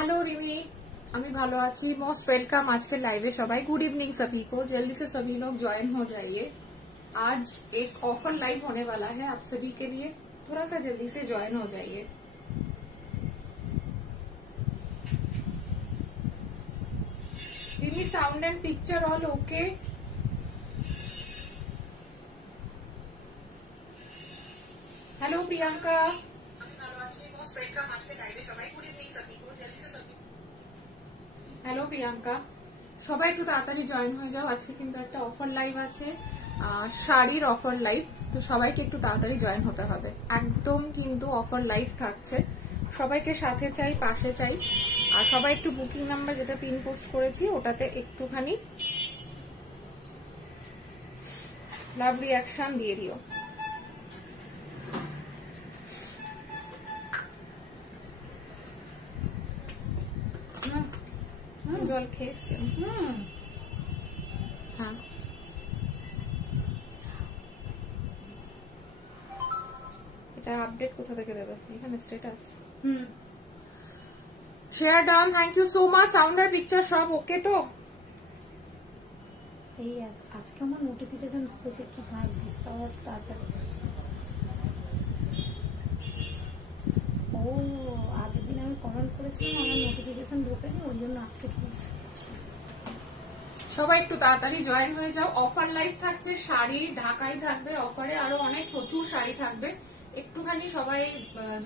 Hello Rimi, अभी भालो आची। Most welcome आज के लाइव है सबाई। गुड इवनिंग सभी को। जल्दी से सभी लोग ज्वाइन हो जाइए। आज एक ऑफर लाइव होने वाला है आप सभी के लिए, थोड़ा सा जल्दी से ज्वाइन हो जाइए। Rimi, sound and picture all okay? Hello Priyanka, most welcome आज के लाइव है सबाई। गुड इवनिंग सभी को। जल्दी से सभी। হ্যালো প্রিয়াঙ্কা, সবাই একটু তাড়াতাড়ি জয়েন হয়ে যাও। আজকে কিন্তু একটা অফার লাইভ আছে, শাড়ির অফার লাইভ। তো সবাইকে একটু তাড়াতাড়ি জয়েন হতে হবে। একদম কিন্তু অফার লাইভ থাকছে, সবাইকে সাথে চাই, পাশে চাই। আর সবাই একটু বুকিং নাম্বার যেটা পিন পোস্ট করেছি ওটাতে একটুখানি লাভ রিঅ্যাকশন দিয়ে দিও। জল খেয়েছি। হ্যাঁ, এটা আপডেট কোথা থেকে দেবে? এখানে status. Share down. Thank you so much. Sound আর পিকচার সব ওকে তো? এই আজকে আমার নোটিফিকেশন ঢুকেছে কি ভাই, দিস্তাও তাড়াতাড়ি। ও আগের দিন আমি কমেন্ট করেছিলাম, আমার নোটিফিকেশন ঢোকেনি, ওই জন্য আজকে ঢুকেছে। সবাই একটু তাড়াতাড়ি জয়েন হয়ে যাও। অফার লাইভ থাকছে, শাড়ি ঢাকাই থাকবে অফারে, আরো অনেক প্রচুর শাড়ি থাকবে। একটুখানি সবাই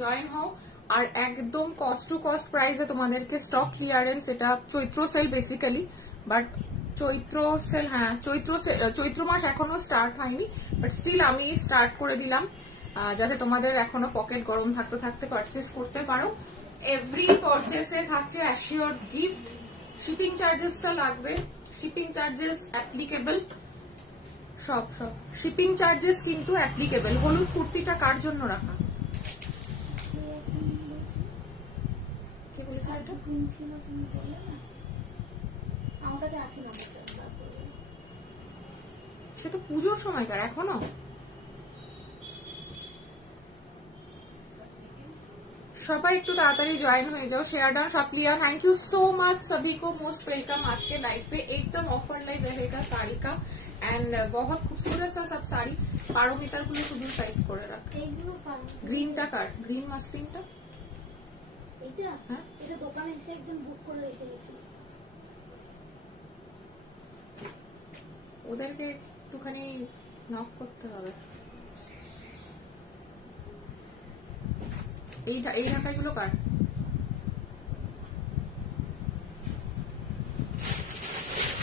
জয়েন হও। আর একদম কস্ট টু কস্ট প্রাইসে তোমাদেরকে স্টক ক্লিয়ারেন্স, এটা Chaitra sale basically, but Chaitra sale, হ্যাঁ চৈত্র মাস এখনো স্টার্ট হয়নি, বাট স্টিল আমি স্টার্ট করে দিলাম যাতে তোমাদের এখনো পকেট গরম থাকতে থাকতে পারচেস করতে পারো। এভরি পারচেসে থাকছে অ্যাসিওর গিফট। শিপিং চার্জেসটা লাগবে, শিপিং চার্জেস অ্যাপ্লিকেবল, সব শিপিং চার্জেস কিন্তু অ্যাপ্লিকেবল। হলুদ কুর্তিটা কার জন্য রাখা? কে বলেছে এটা? তুমি বললে না, আমার কাছে আছে না, সে তো পুজোর সময়কার এখনো। সবাই একটু তাড়াতাড়ি ज्वाइन हो जाओ। शेयर डाउन शॉपलिया, थैंक यू सो मच सभी को। मोस्ट वेलकम आज के लाइव पे। एकदम ऑफर लाइव रहेगा साड़ी का एंड बहुत खूबसूरत सा सब साड़ी। पारोमितार गुलो शुধু সাইড করে রাখ। এইগুলো গ্রিনটা কার? গ্রিন মাস্কিংটা এটা, হ্যাঁ এটা দোকানে এসে একজন বুক করে রেখে গেছিল। ওদেরকে একটুখানি নক করতে হবে। এই ঢাকাইগুলো কার?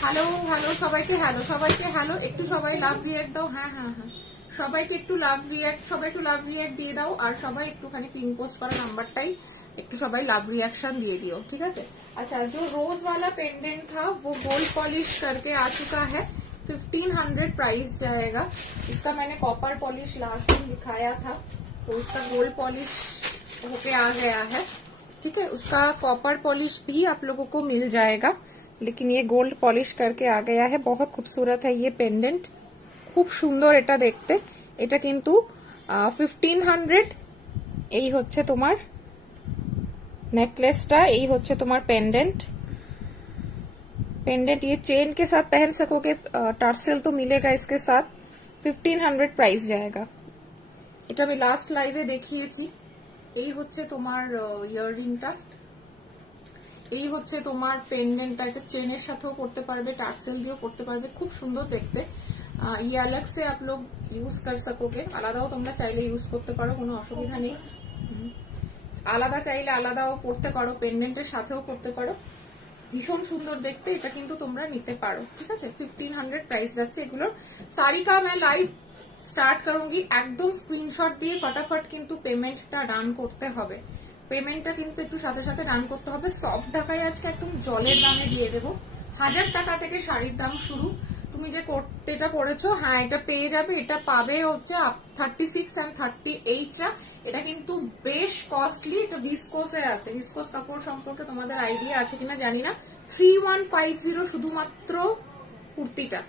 হ্যালো হ্যালো সবাইকে, হ্যালো সবাইকে, হ্যালো। একটু সবাই লাভ রিঅ্যাক্ট দাও। হ্যাঁ হ্যাঁ হ্যাঁ, সবাইকে একটু লাভ রিঅ্যাক্ট, সবাই একটু লাভ রিঅ্যাক্ট দিয়ে দাও। আর সবাই একটুখানি পিন পোস্ট করা নাম্বারটাই একটু সবাই লাভ रिएक्शन दिए दियो, ठीक है। अच्छा, जो रोज वाला पेंडेंट था वो गोल्ड पॉलिश करके आ चुका है। 1500 प्राइस जाएगा इसका। मैंने कॉपर पॉलिश लास्ट दिन दिखाया था, तो उसका गोल्ड पॉलिश होके आ गया है, ठीक है। उसका कॉपर पॉलिश भी आप लोगों को मिल जाएगा, लेकिन ये गोल्ड पॉलिश करके आ गया है। बहुत खूबसूरत है ये पेंडेंट, खूब सुंदर এটা দেখতে। এটা কিন্তু 1500। এই হচ্ছে তোমার नेकलेसটা, এই হচ্ছে তোমার पेंडेंट। ये चेन के साथ पहन सकोगे, टार्सेल तो मिलेगा इसके साथ। 1500 प्राइस जाएगा। এটা আমি লাস্ট লাইভে দেখিয়েছি। এই হচ্ছে তোমার ইয়াররিংটা, এই হচ্ছে তোমার পেন্ডেন্টটা। এটা চেনের সাথেও পড়তে পারবে, টার্সেল দিয়েও পড়তে পারবে, খুব সুন্দর দেখতে। ये अलग से आप लोग यूज कर सकोगे, আলাদাও তোমরা চাইলে ইউজ করতে পারো, কোনো অসুবিধা নেই। আলাদা চাইলে আলাদাও পড়তে পারো, পেন্ডেন্টের সাথেও পড়তে পারো। ভীষণ সুন্দর দেখতে, এটা কিন্তু তোমরা নিতে পারো, ঠিক আছে। 1500 प्राइस যাচ্ছে এগুলোর। শাড়ি কা मैं লাইভ স্টার্ট করুঙ্গি। একদম স্ক্রিনশট দিয়ে ফটাফট কিন্তু পেমেন্টটা ডান করতে হবে। পেমেন্টটা কিন্তু একটু সাথে সাথে ডান করতে হবে। সফট ঢাকায় আজকে একদম জলের দামে দিয়ে দেবো। 1000 টাকা থেকে শাড়ির দাম শুরু। তুমি যে কোর্টেটা পড়েছো, হ্যাঁ এটা পেয়ে যাবে। এটা পাবে হচ্ছে 36 and 38টা। এটা কিন্তু বেশ কস্টলি। এটা ভিসকোসে আছে। ভিসকোস কাপড় সম্পর্কে তোমাদের আইডিয়া আছে কিনা জানি না। 3150 শুধুমাত্র কুর্তিটা।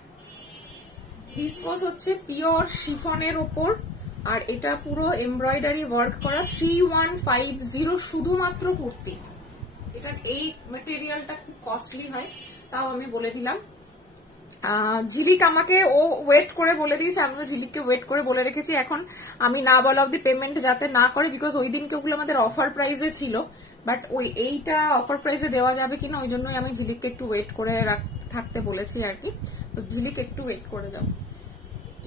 ভিসকোস হচ্ছে পিওর শিফনের ওপর, আর এটা পুরো এমব্রয়ডারি ওয়ার্ক করা। 3150 শুধুমাত্র কুর্তি। এটা এই মেটেরিয়ালটা খুব কস্টলি হয়, তাও আমি বলে দিলাম। ঝিলিক আমাকে ও ওয়েট করে বলে দিয়েছে, আমি তো ঝিলিককে ওয়েট করে বলে রেখেছি এখন আমি না বলা অব্দি পেমেন্ট যাতে না করে, বিকজ ওই দিনকে ওগুলো আমাদের অফার প্রাইসে ছিল, বাট ওই এইটা অফার প্রাইসে দেওয়া যাবে কিনা ওই জন্যই আমি ঝিলিককে একটু ওয়েট করে থাকতে বলেছি আর কি। तो झिलिक একটু वेट করে যাও।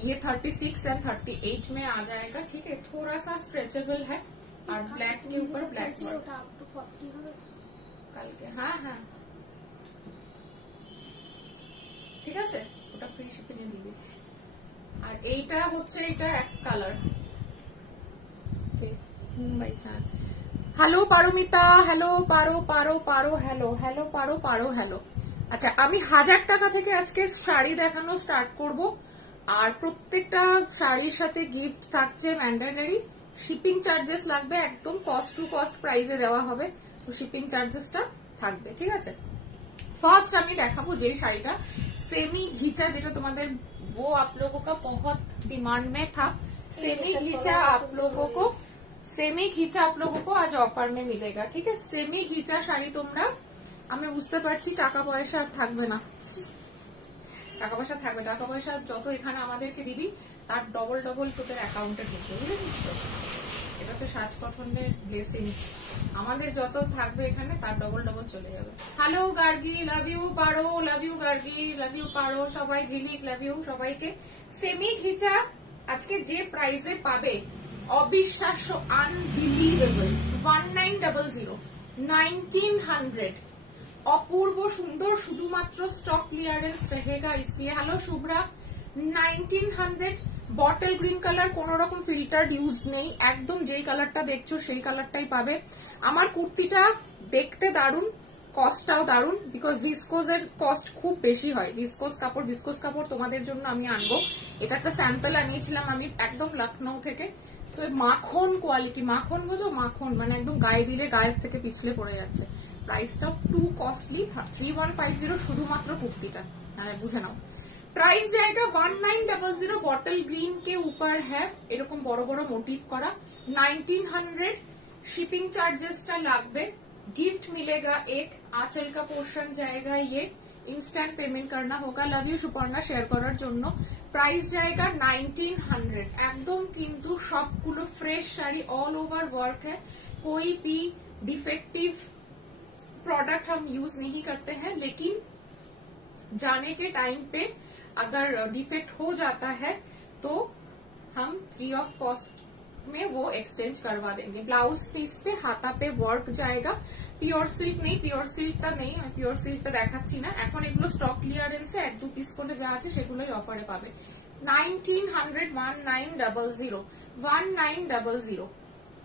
ये 36 एंड 38 में आ जाएगा, ठीक है। थोड़ा सा स्ट्रेचेबल है और ब्लैक के ऊपर ब्लैक कल के, हाँ हाँ ঠিক আছে, ওটা ফ্রি শিপিং এ দিবি। আর এইটা হচ্ছে এটা এক কালার, ভাই হ্যাঁ। হ্যালো পারমিতা, হ্যালো পারো পারো পারো, হ্যালো হ্যালো পারো পারো, হ্যালো। আচ্ছা আমি 1000 টাকা থেকে আজকে শাড়ি দেখানো স্টার্ট করব, আর প্রত্যেকটা শাড়ির সাথে গিফট থাকছে ম্যান্ডেটরি। শিপিং চার্জেস লাগবে, একদম কস্ট টু কস্ট প্রাইসে দেওয়া হবে, তো শিপিং চার্জেসটা থাকবে, ঠিক আছে। फर्स्ट আমি দেখাবো যে শাড়িটা सेमी घिचा, যেটা তোমাদের वो आप लोगों का बहुत डिमांड में था। सेमी घिचा आप लोगों को आज ऑफर में मिलेगा, ठीक है। सेमी घिचा শাড়ি তোমরা, আমি বুঝতে পারছি টাকা পয়সা আর থাকবে না, টাকা পয়সা থাকবে, টাকা পয়সা যত এখানে আমাদেরকে দিবি তার ডবল ডবল তোদের অ্যাকাউন্টে ঢুকবে, বুঝেছিস তো। এটা হচ্ছে সাজকথনের ব্লেসিংস, আমাদের যত থাকবে এখানে তার ডবল ডবল চলে যাবে। Hello Gargi, love you Paro, love you Gargi, love you Paro সবাই, ঝিলিক লাভ ইউ সবাইকে। সেমি ঘিচা আজকে যে প্রাইসে পাবে অবিশ্বাস্য, আনবিলিভেবল, 1900 1900, অপূর্ব সুন্দর, শুধুমাত্র স্টক ক্লিয়ারেন্স रहेगा इसलिए। Hello Shubhra, 1900 bottle green colour, কোন রকম ফিল্টার ইউজ নেই, একদম যেই কালারটা দেখছো সেই কালারটাই পাবে। আমার কুর্তিটা দেখতে দারুন, কস্টটাও দারুন, বিকজ ভিসকোজের কস্ট খুব বেশি হয়। ভিসকোজ কাপড় তোমাদের জন্য আমি আনবো, এটা একটা স্যাম্পল আনিয়েছিলাম আমি একদম লখনৌ থেকে। সো মাখন কোয়ালিটি, মাখন বোঝো, মাখন মানে একদম গায়ে দিলে গায়ের থেকে পিছলে পড়ে যাচ্ছে। প্রাইসটা টু কস্টলি, 3150 শুধুমাত্র কুর্তিটা, মানে বুঝে নাও। प्राइस जाएगा 1900, बॉटल ग्रीन के ऊपर है, এরকম বড় বড় মোটিভ করা, 1900। शिपिंग चार्जेस টা লাগবে, गिफ्ट मिलेगा एक, आंचल का पोर्शन जाएगा, ये इंस्टेंट पेमेंट करना होगा। लव यू সুপর্ণা শেয়ার করার জন্য। প্রাইস जाएगा 1900, একদম কিন্তু সবগুলো fresh sari, all over work है, कोई भी डिफेक्टिव प्रोडक्ट हम यूज नहीं करते हैं, लेकिन जाने के टाइम पे अगर डिफेक्ट हो जाता है तो हम फ्री ऑफ कॉस्ट में वो एक्सचेंज करवा देंगे। ब्लाउज पीस पे हाथा पे वर्क जाएगा, प्योर सिल्क नहीं, प्योर सिल्कটা নেই, আমি পিওর সিল্কটা দেখাচ্ছি না এখন, এগুলো স্টক ক্লিয়ারেন্সে 1-2 পিস করে যা আছে সেগুলোই অফারে পাবে। 1900, 1900,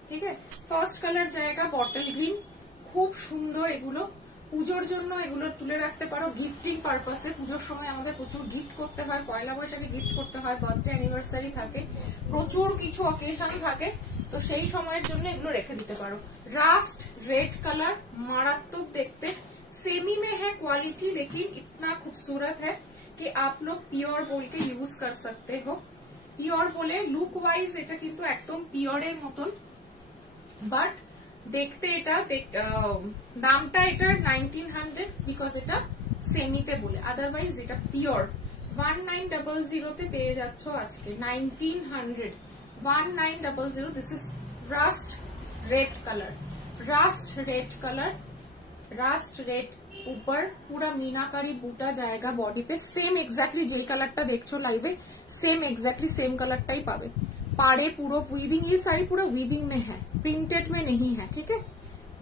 ঠিক আছে। ফার্স্ট কালার জায়গা বটল গ্রিন, খুব সুন্দর এগুলো, পুজোর জন্য এগুলো তুলে রাখতে পারো, গিফটিং পারপাসে। পুজোর সময় আমাদের প্রচুর গিফট করতে হয়, পয়লা বৈশাখে গিফট করতে হয়, বার্থডে অ্যানিভার্সারি থাকে, প্রচুর কিছু অকেশন থাকে, তো সেই সময়ের জন্য এগুলো রেখে দিতে পারো। রাস্ট रेड कलर, मारात्मक देखते, सेमी में है क्वालिटी, लेकिन इतना खूबसूरत है कि आप लोग प्योर बोल के यूज कर सकते हो। प्योर बोले लुक वाइज এটা কিন্তু একদম পিওরের মতন, বাট দেখতে এটা দামটা এটার 1900, বিকজ এটা সেমিতে বলে, আদারওয়াইজ এটা পিওর 1900 তে পেয়ে যাচ্ছ আজকে 1900, 1900। This is Rust red colour, Rust red colour, Rust red ऊपर पूरा मीनाकारी बूटा जाएगा बॉडी पे, सेम एग्जैक्टली जे कलरটা দেখছো লাইভে सेम एग्जैक्टली सेम कलरটাই পাবে। पाड़े पूरा वीविंग, ये साड़ी पूरा वीविंग में है, प्रिंटेड में नहीं है, ठीक है।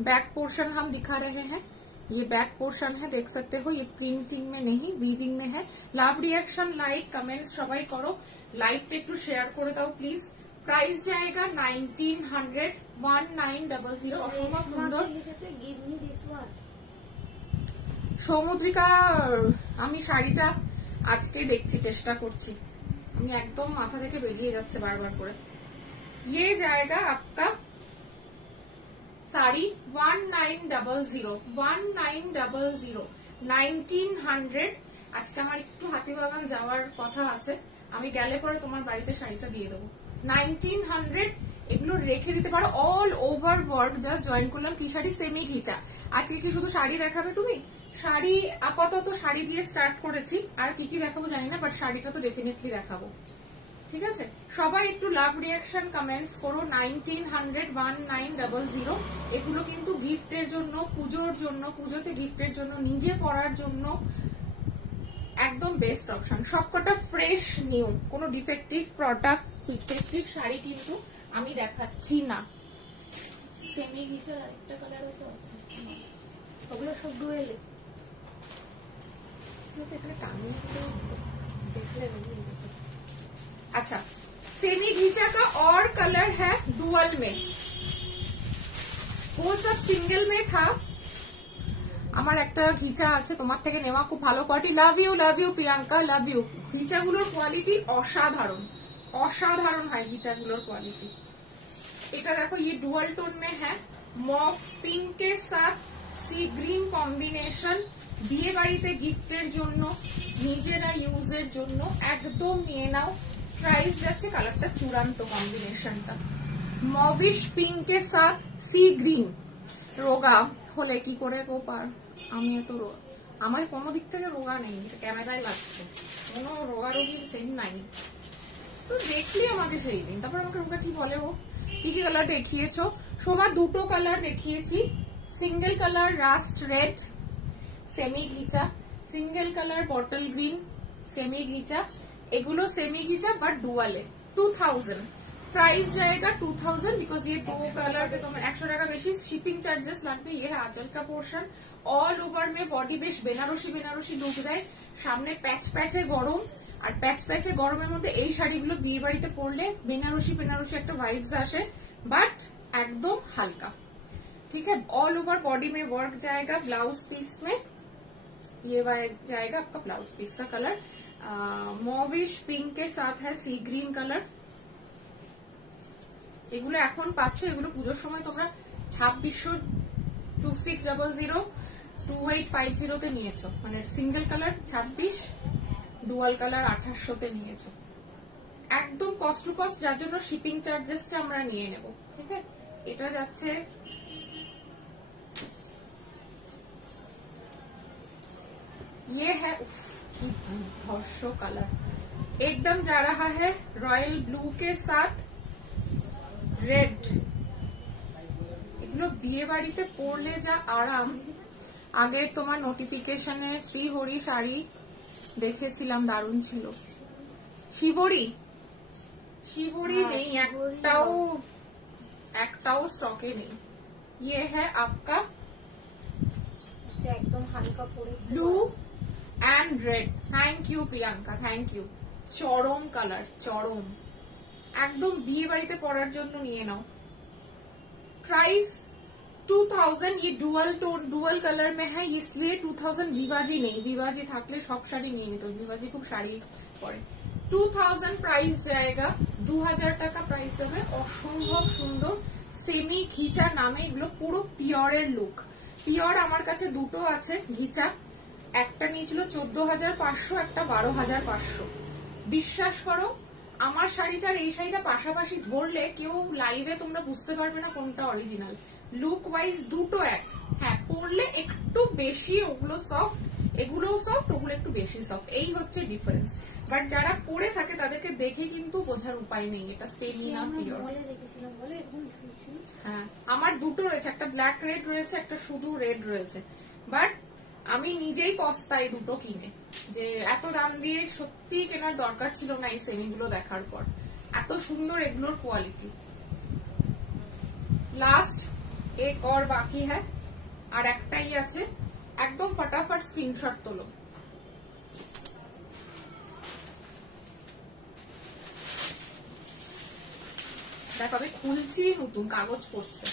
बैक पोर्शन हम दिखा रहे हैं, ये बैक पोर्शन है, देख सकते हो, ये प्रिंटिंग में नहीं वीविंग में है। लव रिएक्शन, लाइक कमेंट्स সবাই করো, লাইভ पे একটু শেয়ার করে দাও প্লিজ। प्राइस जाएगा 1900, 1900, অসম্ভব সুন্দর। সৌমুদ্রিকা, আমি শাড়িটা আজকে দেখছি, চেষ্টা করছি, আমি একদম মাথা থেকে বেরিয়ে যাচ্ছে বারবার করে। ये जाएगा आपका साड़ी 1900, 1900, 1900। আজকে আমার একটু হাতিবাগান যাওয়ার কথা আছে, আমি গেলে পরে তোমার বাড়িতে শাড়িটা দিয়ে দেবো। 1900 এগুলো রেখে দিতে পারো, all over work, just join করলাম। কি শাড়ি? সেমি ঘিচা। আজকে কি শুধু শাড়ি দেখাবে তুমি? শাড়ি আপাতত শাড়ি দিয়ে স্টার্ট করেছি, আর কি কি দেখাবো জানি না, বাট শাড়িটা তো ডেফিনেটলি দেখাবো। ঠিক আছে, সবাই একটু লাভ রিয়াকশন কমেন্টস করো। 1900 এগুলো কিন্তু গিফটের জন্য, পুজোর জন্য, পুজোতে গিফটের জন্য, নিজে পরার জন্য একদম বেস্ট অপশন। সবকটা ফ্রেশ নিউ, কোনো ডিফেক্টিভ প্রোডাক্ট, ডিফেক্টিভ শাড়ি কিন্তু আমি দেখাচ্ছি না। সেমি গিচার আরেকটা কালারও তো আছে, ওগুলো সব ডুয়েলে। अच्छा, सेमी घीचा का और कलर है डुअल में, वो सब सिंगल में था। আমার একটা ঘিচা আছে তোমার থেকে নেওয়া, খুব ভালো quality. Love you Priyanka, love you. ঘিচাগুলোর কোয়ালিটি অসাধারণ, অসাধারণ হয় ঘিচাগুলোর কোয়ালিটি। এটা দেখো, ये डुअल टोन में है, मॉफ पिंक के साथ सी ग्रीन कॉम्बिनेशन। বিয়ে বাড়িতে গিফটের জন্য, নিজেরা ইউজের জন্য একদম নিয়ে নাও। প্রাইস যাচ্ছে, কালারটা চূড়ান্ত কম্বিনেশনটা, মভিশ পিঙ্কের সাথ সি গ্রিন। রোগা হলে কি করে গো পার, আমি এত আমার কোনো দিক থেকে রোগা নেই, ক্যামেরায় লাগছে, কোনো রোগারোগীর সেম নাই। তো দেখলি আমাকে সেই দিন, তারপর আমাকে রোগা কি বলে ও। কি কি কালার দেখিয়েছো সোমা? দুটো কালার দেখিয়েছি, single colour rust red semi ঘিচা, single colour bottle green semi ঘিচা। এগুলো সেমি ঘিচা বাট ডুয়ালে। 2000 प्राइस जाएगा 2000, बिकॉज ये दो कलर पे तुम्हें 100 টাকা বেশি শিপিং চার্জেস লাগবে। ये है आंचल का पोर्शन, ऑल ओवर में बॉडी বেশ বেনারসি বেনারসি লুক দেয়। সামনে প্যাচ প্যাচে গরম, আর প্যাচ প্যাচে গরমের মধ্যে এই শাড়িগুলো বিয়ে বাড়িতে পরলে বেনারসি বেনারসি একটা ভাইবস আসে, বাট একদম হালকা। ठीक है, ऑल ओवर बॉडी में वर्क जाएगा। ब्लाउज पीस में ये जाएगा आपका ब्लाउज पीस का कलर, मॉविश पिंक के साथ है सी ग्रीन कलर। এগুলো এখন পাচ্ছ, এগুলো পুজোর সময় তোমরা 2600 2850 তে নিয়েছো, মানে সিঙ্গেল কালার 26, ডুয়াল কালার 2800 তে নিয়েছো। একদম কস্ট টু কস্ট, যার জন্য শিপিং চার্জেসটা আমরা নিয়ে নেব। ঠিক আছে, এটা যাচ্ছে ये है, की दुर्धर्ष कलर एकदम जा रहा है रॉयल ब्लू के साथ रेड। এগুলো বিয়ে বাড়িতে পরলে যা আরাম। আগে তোমার নোটিফিকেশনে শ্রীহরি শাড়ি দেখেছিলাম, দারুণ ছিল। শিবরি নেই, একটাও স্টকে নেই। ये है आपका একদম হালকা পরে blue and red. Thank you Priyanka, thank you. চরম কালার, চরম, একদম বিয়ে বাড়িতে পরার জন্য নিয়ে নাও। प्राइस 2000, ये डुअल टोन डुअल कलर में है, इसलिए 2000। विवाजी नहीं, विवाजी থাকলে সব শাড়ি নিয়ে নিত, বিবাজি খুব শাড়ি পরে। 2000 प्राइस जाएगा, 2000 টাকা প্রাইস হবে। অসম্ভব সুন্দর সেমি ঘিচা নামে এগুলো, পুরো পিওরের লুক। পিওর আমার কাছে দুটো আছে ঘিচা, একটা নিয়েছিল 14500, একটা 12500। বিশ্বাস করো, আমার শাড়িটার এই শাড়িটা পাশাপাশি ধরলে কেউ লাইভে তোমরা বুঝতে পারবে না কোনটা অরিজিনাল। লুক ওয়াইজ দুটো এক, হ্যাঁ পরলে একটু বেশি ওগুলো সফট, এগুলোও সফট, ওগুলো একটু বেশি সফট, এই হচ্ছে ডিফারেন্স। বাট যারা পরে থাকে তাদেরকে দেখে কিন্তু বোঝার উপায় নেই এটা সেমি না পিওর। হ্যাঁ, আমার দুটো রয়েছে, একটা ব্ল্যাক রেড রয়েছে, একটা শুধু রেড রয়েছে। বাট আমি নিজেই পস্তাই দুটো কিনে, যে এত দাম দিয়ে সত্যি কেনার দরকার ছিল না এই সেমিগুলো দেখার পর। এত সুন্দর এগুলোর কোয়ালিটি। লাস্ট এক और বাকি है, আর একটাই আছে, একদম ফটাফট স্ক্রিনশট তোলো। দেখো আমি খুলছি, নতুন কাগজ পড়ছে,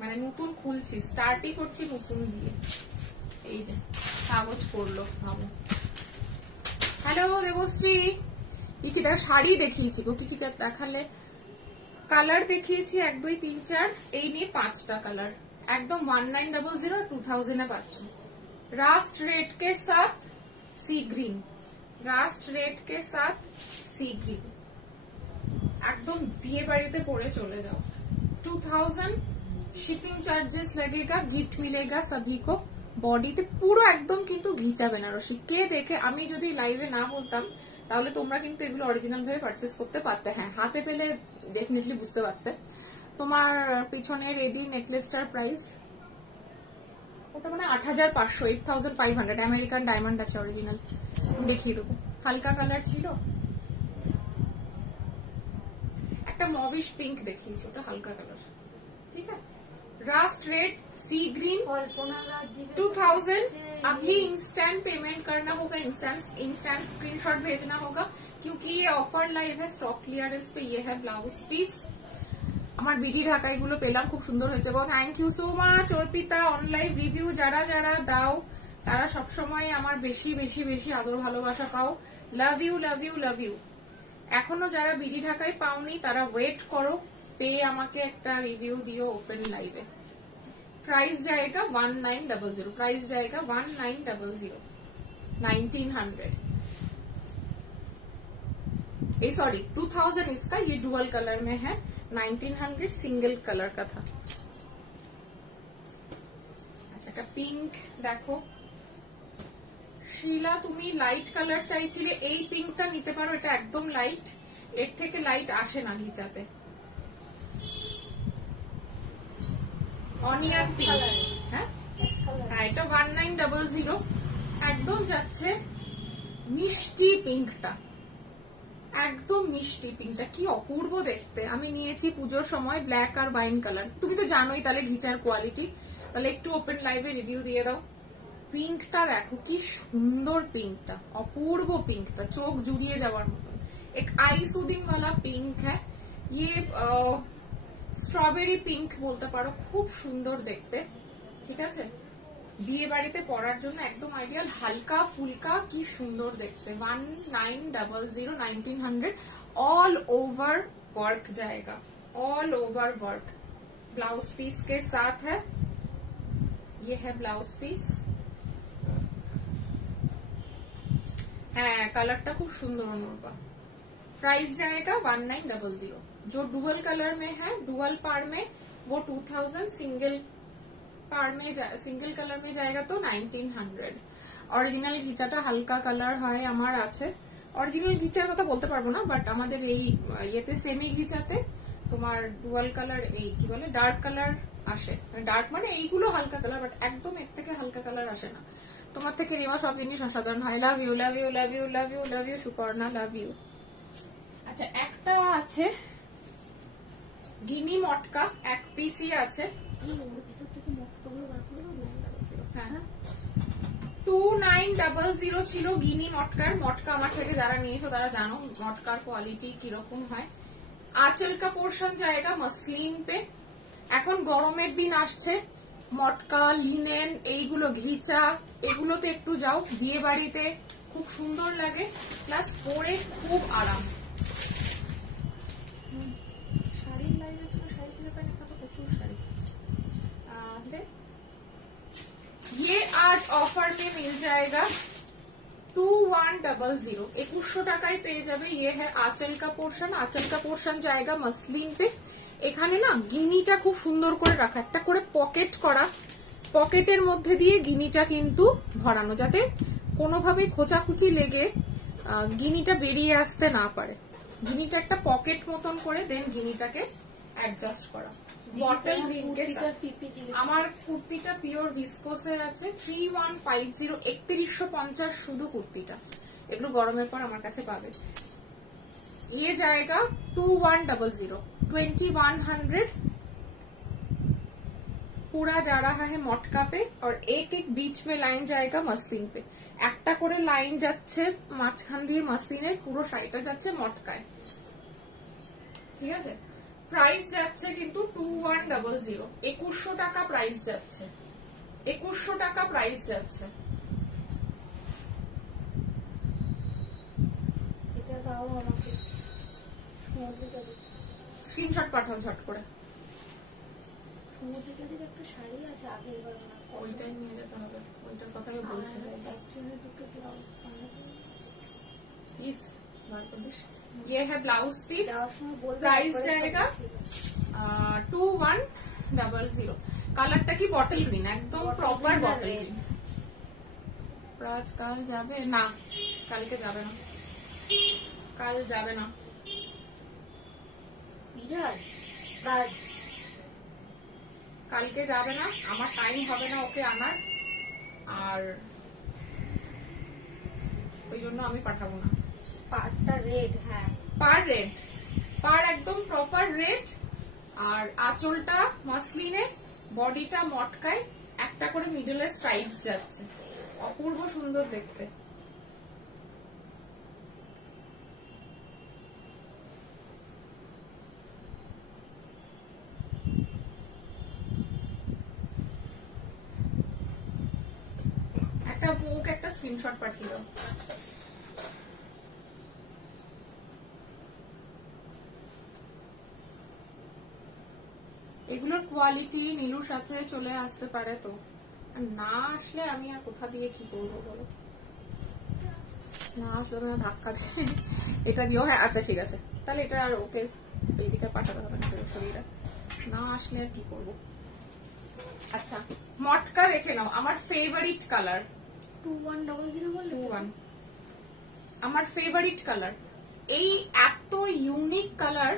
মানে নতুন খুলছি, স্টার্টই করছি নতুন দিয়ে। এই যে কাগজ পড়লো, ভাবো। হ্যালো দেবশ্রী, কি কি শাড়ি দেখিয়েছি গো, কি কি দেখালে? কালার দেখিয়েছি 1 2 3 4, এই নিয়ে 5টা কালার। একদম 1900 2000 এ পাচ্ছ। रास्ट रेड के साथ सी ग्रीन, रास्ट रेड के साथ सी ग्रीन, একদম বিয়ে বাড়িতে পরে চলে যাও। 2000 शिपिंग चार्जेस लगेगा, गिफ्ट मिलेगा सभी को। বডিতে পুরো একদম কিন্তু ঘিচা বেনারসি। কে দেখে আমি যদি লাইভে না বলতাম তাহলে তোমরা কিন্তু এগুলো অরিজিনাল ভাবে পারচেস করতে পারতে। হ্যাঁ, হাতে পেলে ডেফিনেটলি বুঝতে পারতে। তোমার পিছনে রেডি নেকলেসটার প্রাইস ওটা মানে 8500, 8500। আমেরিকান ডায়মন্ড আছে অরিজিনাল, দেখিয়ে দেবো। হালকা কালার ছিল, একটা মভিশ পিঙ্ক দেখিয়েছি, ওটা হালকা কালার। ঠিক আছে, रास्ट रेड सी ग्रीन 2000। अभी इंस्टेंट पेमेंट करना होगा, इंस्टेंट स्क्रीनशॉट भेजना होगा क्योंकि ये ऑफर लाइव है। स्टॉक क्लियरेंस पे ये है ब्लाउज पीस। আমার বিডি ঢাকাই গুলো পেলাম, খুব সুন্দর হয়েছে গো। Thank you so much Arpita. Online review যারা যারা দাও তারা সবসময় আমার বেশি বেশি বেশি আদর ভালোবাসা পাও। Love you love you love you. এখনো যারা বিডি ঢাকাই পাওনি তারা ওয়েট করো, পেয়ে আমাকে একটা রিভিউ দিও ওপেন লাইভে। प्राइस जाएगा 1900, प्राइस जाएगा 1900, 1900। ए सॉरी 2000 इसका, ये डुअल कलर में है। 1900 सिंगल कलर का था। अच्छा का पिंक देखो शीला, तुम्हें लाइट कलर চাইছিলে, এই পিঙ্কটা নিতে পারো। এটা একদম লাইট, এর থেকে লাইট আসে না ঘিচাতে। অনিয়ন পিঙ্ক, হ্যাঁ এটা 1900 একদম যাচ্ছে। মিষ্টি পিঙ্কটা, একদম মিষ্টি পিঙ্কটা কি অপূর্ব দেখতে। আমি নিয়েছি পুজোর সময় ব্ল্যাক আর ওয়াইন কালার। তুমি তো জানোই তাহলে ঘিচার কোয়ালিটি। তাহলে একটু ওপেন লাইভে রিভিউ দিয়ে দাও। পিঙ্কটা দেখো কি সুন্দর, পিঙ্কটা অপূর্ব, পিঙ্কটা চোখ জুড়িয়ে যাওয়ার মতো। এক आई सूदिंग वाला पिंक है ये, স্ট্রবেরি পিঙ্ক বলতে পারো, খুব সুন্দর দেখতে। ঠিক আছে, বিয়ে বাড়িতে পরার জন্য একদম আইডিয়াল। হালকা ফুলকা কি সুন্দর দেখতে। 1900, 1900। ऑल ओवर वर्क जाएगा, all over work. Blouse piece के साथ है, ये है ब्लाउज पीस। হ্যাঁ কালারটা খুব সুন্দর অনুপা। प्राइस जाएगा 1900। जो डुअल कलर में है, डुअल पार में वो 2000, सिंगल पार में सिंगल कलर में जाएगा तो 1900। অরিজিনাল ঘিচাটা হালকা কালার হয় আমার আছে। অরিজিনাল ঘিচার কথা বলতে পারবো না, বাট আমাদের এই ইয়েতে সেমি ঘিচাতে তোমার ডুয়াল কালার, এই কি বলে ডার্ক কালার আসে। ডার্ক মানে এইগুলো হালকা কালার, বাট একদম এর থেকে হালকা কালার আসে না। তোমার থেকে নেওয়া সব জিনিস অসাধারণ হয়। Love you love you love you love you love you Suparna, love you. আচ্ছা একটা আছে গিনি মটকা, এক পিসই আছে। 2900 ছিল গিনি মটকার। মটকা আমার থেকে যারা নিয়েছো তারা জানো মটকার কোয়ালিটি কিরকম হয়। आंचल का पोर्शन जाएगा मसलिन पे। এখন গরমের দিন আসছে, মটকা লিনেন এইগুলো ঘিচা এগুলোতে একটু যাও, বিয়ে বাড়িতে খুব সুন্দর লাগে, প্লাস পরে খুব আরাম। শাড়ির লাইনে শাড়ি খুঁজে পাই না, প্রচুর শাড়ি। ये आज ऑफर में मिल जाएगा 2100, 2100 টাকায় পেয়ে যাবে। ये है आंचल का पोर्शन, आंचल का पोर्शन जाएगा मसलिन पे। এখানে না গিনিটা খুব সুন্দর করে রাখা, একটা করে পকেট করা, পকেটের মধ্যে দিয়ে গিনিটা কিন্তু ভরানো, যাতে কোনোভাবে খোঁচাখুচি লেগে গিনিটা বেরিয়ে আসতে না পারে। গিনিটা একটা পকেট মতন করে দেন গিনিটাকে অ্যাডজাস্ট করা। বটল গ্রিন के साथ আমার কুর্তিটা পিওর ভিসকোসে আছে। 3150, 3150 শুধু কুর্তিটা। এগুলো গরমের পর আমার কাছে পাবে। ये जाएगा 2100, 2100 पूरा जा रहा है मटका पे। और एक एक बीच में लाइन जाएगा मसलिन पे। একটা করে লাইন যাচ্ছে মাঝখান দিয়ে মসলিনের, পুরো শাড়িটা যাচ্ছে মটকায়। ঠিক আছে, প্রাইস যাচ্ছে কিন্তু 2100, 2100 টাকা প্রাইস যাচ্ছে, 2100 টাকা প্রাইস যাচ্ছে। এটা দাও আমাকে, স্ক্রিনশট পাঠাও ঝট করে। সমুদ্রের একটা শাড়ি আছে আগে, এবার না ওইটাই নিয়ে যেতে হবে, ওইটার কথাই বলছি। একজনের দুটো ব্লাউজ प्लीज ये है ब्लाउज पीस। प्राइस जाएगा 2100। 3800। কালারটা কি বটল গ্রিন, একদম প্রপার বটল গ্রিন। প্রাজ কাল যাবে না, কালকে যাবে না, কাল যাবে না। কালকে যাবে না, আমার টাইম হবে না ওকে আনার, আর ওই জন্য আমি পাঠাবো না। পাড়টা রেড, হ্যাঁ পার রেড, পার একদম প্রপার রেড, আর আঁচলটা মসলিনে, বডিটা মটকায়, একটা করে মিডলে স্ট্রাইপস যাচ্ছে, অপূর্ব সুন্দর দেখতে। একটা বুক, একটা স্ক্রিনশট পাঠিয়ে দাও। এগুলোর কোয়ালিটি নীলুর সাথে চলে আসতে পারে, তো না আসলে আমি আর কোথা দিয়ে কি করবো বলো, না আসলে আমি ধাক্কা দিয়ে এটা দিও। হ্যাঁ আচ্ছা ঠিক আছে, তাহলে এটা আর ওকে এইদিকে পাঠাতে হবে না, ছবিটা না আসলে আর কি করবো। আচ্ছা মটকা রেখে নাও, আমার ফেভারিট কালার 2100 বললে 21, আমার ফেভারিট কালার। এই এত ইউনিক কালার,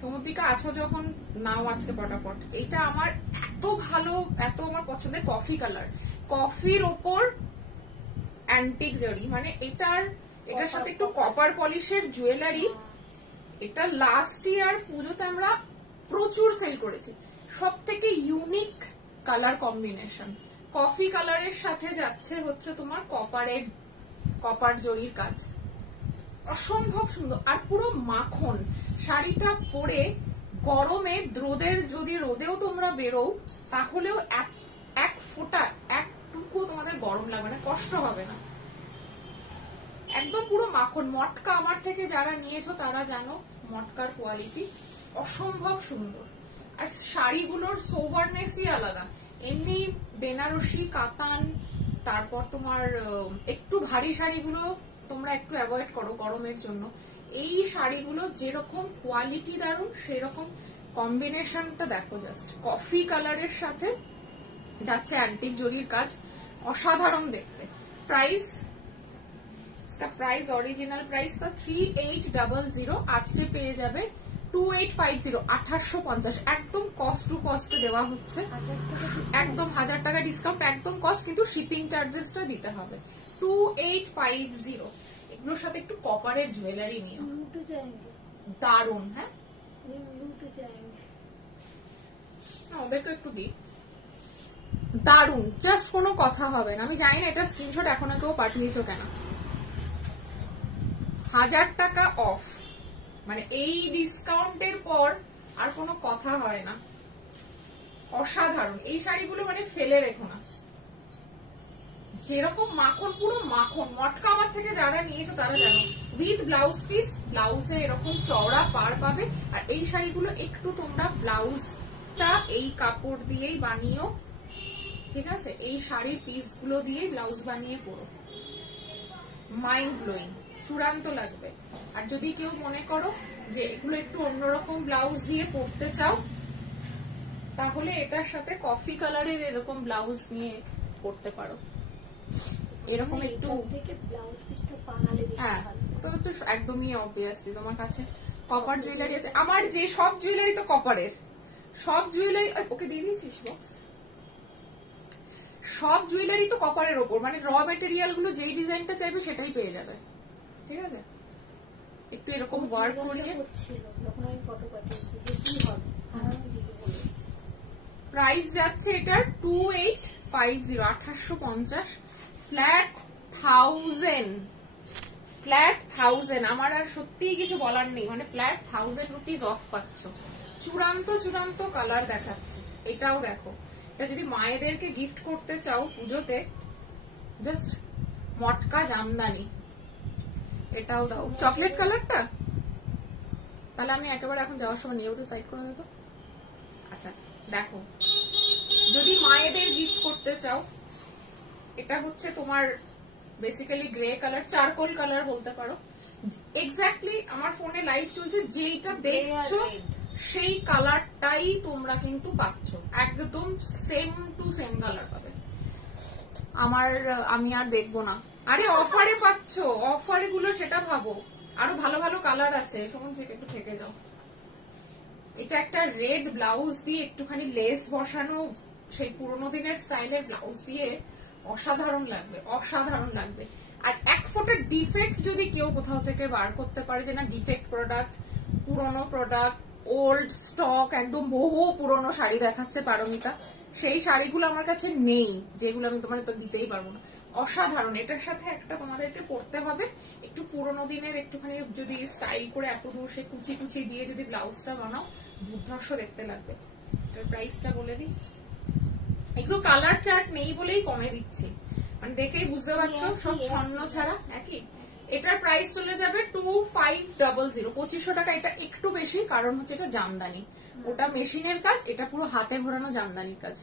সমুদ্রিকা আছো যখন নাও আজকে পটাপট। এটা আমার এত ভালো, এত আমার পছন্দের কফি কালার, কফির ওপর অ্যান্টিক জরি, মানে এটার সাথে একটু কপার পলিশের জুয়েলারি। এটা লাস্ট ইয়ার পুজোতে আমরা প্রচুর সেল করেছি, সব থেকে ইউনিক কালার কম্বিনেশন। কফি কালারের সাথে যাচ্ছে হচ্ছে তোমার কপার জরির কাজ, অসম্ভব সুন্দর, আর পুরো মাখন। শাড়িটা পরে গরমে যদি রোদেও তোমরা বেরো, তাহলেও এক ফোঁটা একটুকু তোমাদের গরম লাগবে না, কষ্ট হবে না, একদম পুরো মাখন। মটকা আমার থেকে যারা নিয়েছো তারা জানো মটকার কোয়ালিটি অসম্ভব সুন্দর, আর শাড়িগুলোর সোভারনেসই আলাদা। এমনি বেনারসি, কাতান, তারপর তোমার একটু ভারী শাড়িগুলো তোমরা একটু অ্যাভয়েড করো গরমের জন্য। এই শাড়িগুলো যেরকম কোয়ালিটি দারুন, সেরকম কম্বিনেশনটা দেখো, জাস্ট কফি কালারের সাথে যাচ্ছে অ্যান্টিক জরির কাজ, অসাধারণ দেখতে। প্রাইস অরিজিনাল প্রাইস তো 3800, আজকে পেয়ে যাবে 2850, 2850, একদম কস্ট টু কস্ট দেওয়া হচ্ছে, একদম 1000 টাকা ডিসকাউন্ট, একদম কস্ট, কিন্তু শিপিং চার্জেসটা দিতে হবে। 2850, এগুলোর সাথে একটু কপারের জুয়েলারি নিও, দারুন। হ্যাঁ ওদেরকে একটু দিই, দারুন, জাস্ট কোনো কথা হবে না। আমি জানি না এটা স্ক্রিনশট এখনো কেউ পাঠিয়েছো কেন। 1000 টাকা অফ, মানে এই ডিসকাউন্টের পর আর কোনো কথা হয় না, অসাধারণ। এই শাড়িগুলো মানে ফেলে রেখো না, যেরকম মাখন, পুরো মাখন। মটকা আমার থেকে যারা নিয়েছো তারা জানো, উইথ ব্লাউজ পিস, ব্লাউজে এরকম চওড়া পার পাবে। আর এই শাড়িগুলো একটু তোমরা ব্লাউজটা এই কাপড় দিয়েই বানিও, ঠিক আছে, এই শাড়ির পিস গুলো দিয়ে ব্লাউজ বানিয়ে পরো, মাইন্ড ব্লোয়িং, চূড়ান্ত লাগবে। আর যদি কেউ মনে করো যে এগুলো একটু অন্যরকম ব্লাউজ দিয়ে পরতে চাও, তাহলে এটার সাথে কফি কালারের এরকম ব্লাউজ নিয়ে পরতে পারো, এরকম একটু। হ্যাঁ ওটা তো একদমই অবভিয়াসলি তোমার কাছে কপার জুয়েলারি আছে। আমার যে সব জুয়েলারি তো কপারের, সব জুয়েলারি। ওকে দিয়ে দিয়েছিস বক্স? সব জুয়েলারি তো কপারের ওপর, মানে র ম্যাটেরিয়াল গুলো যেই ডিজাইনটা চাইবে সেটাই পেয়ে যাবে, ঠিক আছে। একটু এরকম ওয়ার্ক করিয়ে। প্রাইস যাচ্ছে এটার 2850, 2850, ফ্ল্যাট 1000। আমার আর সত্যিই কিছু বলার নেই, মানে ফ্ল্যাট 1000 রুপিস অফ পাচ্ছ। চূড়ান্ত কালার দেখাচ্ছে, এটাও দেখো। এটা যদি মায়েদেরকে গিফট করতে চাও পুজোতে, জাস্ট মটকা জামদানি, এটাও দাও। চকলেট কালারটা তাহলে আমি একেবারে এখন যাওয়ার সময় নিয়ে একটু সাইড করে দেবো। আচ্ছা দেখো, যদি মায়েদের গিফট করতে চাও, এটা হচ্ছে তোমার basically grey colour, charcoal colour বলতে পারো। এক্স্যাক্টলি আমার ফোনে লাইভ চলছে, যেটা দেখছো সেই কালারটাই তোমরা কিন্তু পাচ্ছ, একদম সেম টু সেম কালার পাবে। আমি আর দেখবো না। আরে অফারে পাচ্ছ, অফারে গুলো সেটা ভাবো, আরো ভালো ভালো কালার আছে। সমুদ্র একটু থেকে যাও। এটা একটা রেড ব্লাউজ দিয়ে একটুখানি লেস বসানো, সেই পুরোনো দিনের স্টাইলের ব্লাউজ দিয়ে অসাধারণ লাগবে, অসাধারণ লাগবে। আর এক ফোঁটা ডিফেক্ট যদি কেউ কোথাও থেকে বার করতে পারে যে না ডিফেক্ট প্রোডাক্ট, পুরোনো প্রোডাক্ট, ওল্ড স্টক, একদম বহু পুরোনো শাড়ি দেখাচ্ছে পারমিতা, সেই শাড়িগুলো আমার কাছে নেই, যেগুলো আমি তোমার তো দিতেই পারবো না। অসাধারণ। এটার সাথে একটা তোমাদেরকে পরতে হবে একটু পুরোনো দিনের, একটুখানি যদি স্টাইল করে এত দূর সে কুচি কুচি দিয়ে যদি ব্লাউজটা বানাও, দুর্ধর্ষ দেখতে লাগবে। এটার প্রাইসটা বলে দিই। এগুলো কালার চার্ট নেই বলেই কমে দিচ্ছি, মানে দেখেই বুঝতে পারছো সব ছন্ন ছাড়া একই। এটার প্রাইস চলে যাবে 2500, 2500 টাকা। এটা একটু বেশি, কারণ হচ্ছে এটা জামদানি, ওটা মেশিনের কাজ, এটা পুরো হাতে ঘোরানো জামদানির কাজ।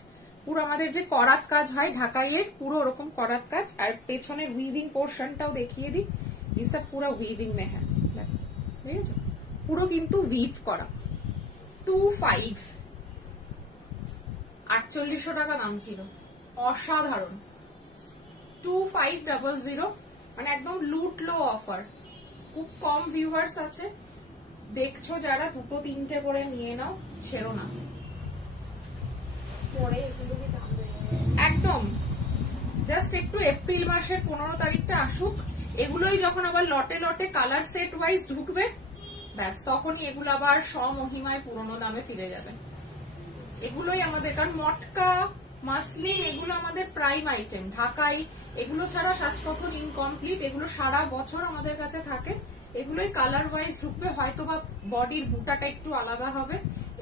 পুরো আমাদের যে করাত কাজ হয় ঢাকাইয়ের, পুরো ওরকম করাত কাজ। আর পেছনের উইভিং পোর্শনটাও দেখিয়ে দিই, এসব পুরো উইভিং মে হ্যাঁ, ঠিক আছে, পুরো কিন্তু উইভ করা। 25, 4800 টাকা দাম ছিল, অসাধারণ। 2500, মানে একদম লুটলো অফার। খুব কম ভিউয়ার্স আছে, দেখছো যারা, দুটো তিনটে করে নিয়ে নাও, ছেড়ো না। একদম জাস্ট একটু এপ্রিল মাসের 15 তারিখটা আসুক, এগুলোই যখন আবার লটে লটে কালার সেট ওয়াইজ ঢুকবে, ব্যাস তখনই এগুলো আবার স্বমহিমায় পুরোনো দামে ফিরে যাবে। এগুলোই আমাদের, কারণ মটকা, মাসলিন, এগুলো আমাদের প্রাইম আইটেম। ঢাকাই এগুলো ছাড়া সাজকথন ইনকমপ্লিট, এগুলো সারা বছর আমাদের কাছে থাকে। এগুলোই কালার ওয়াইজ ঢুকবে, হয়তো বা বডির বুটাটা একটু আলাদা হবে,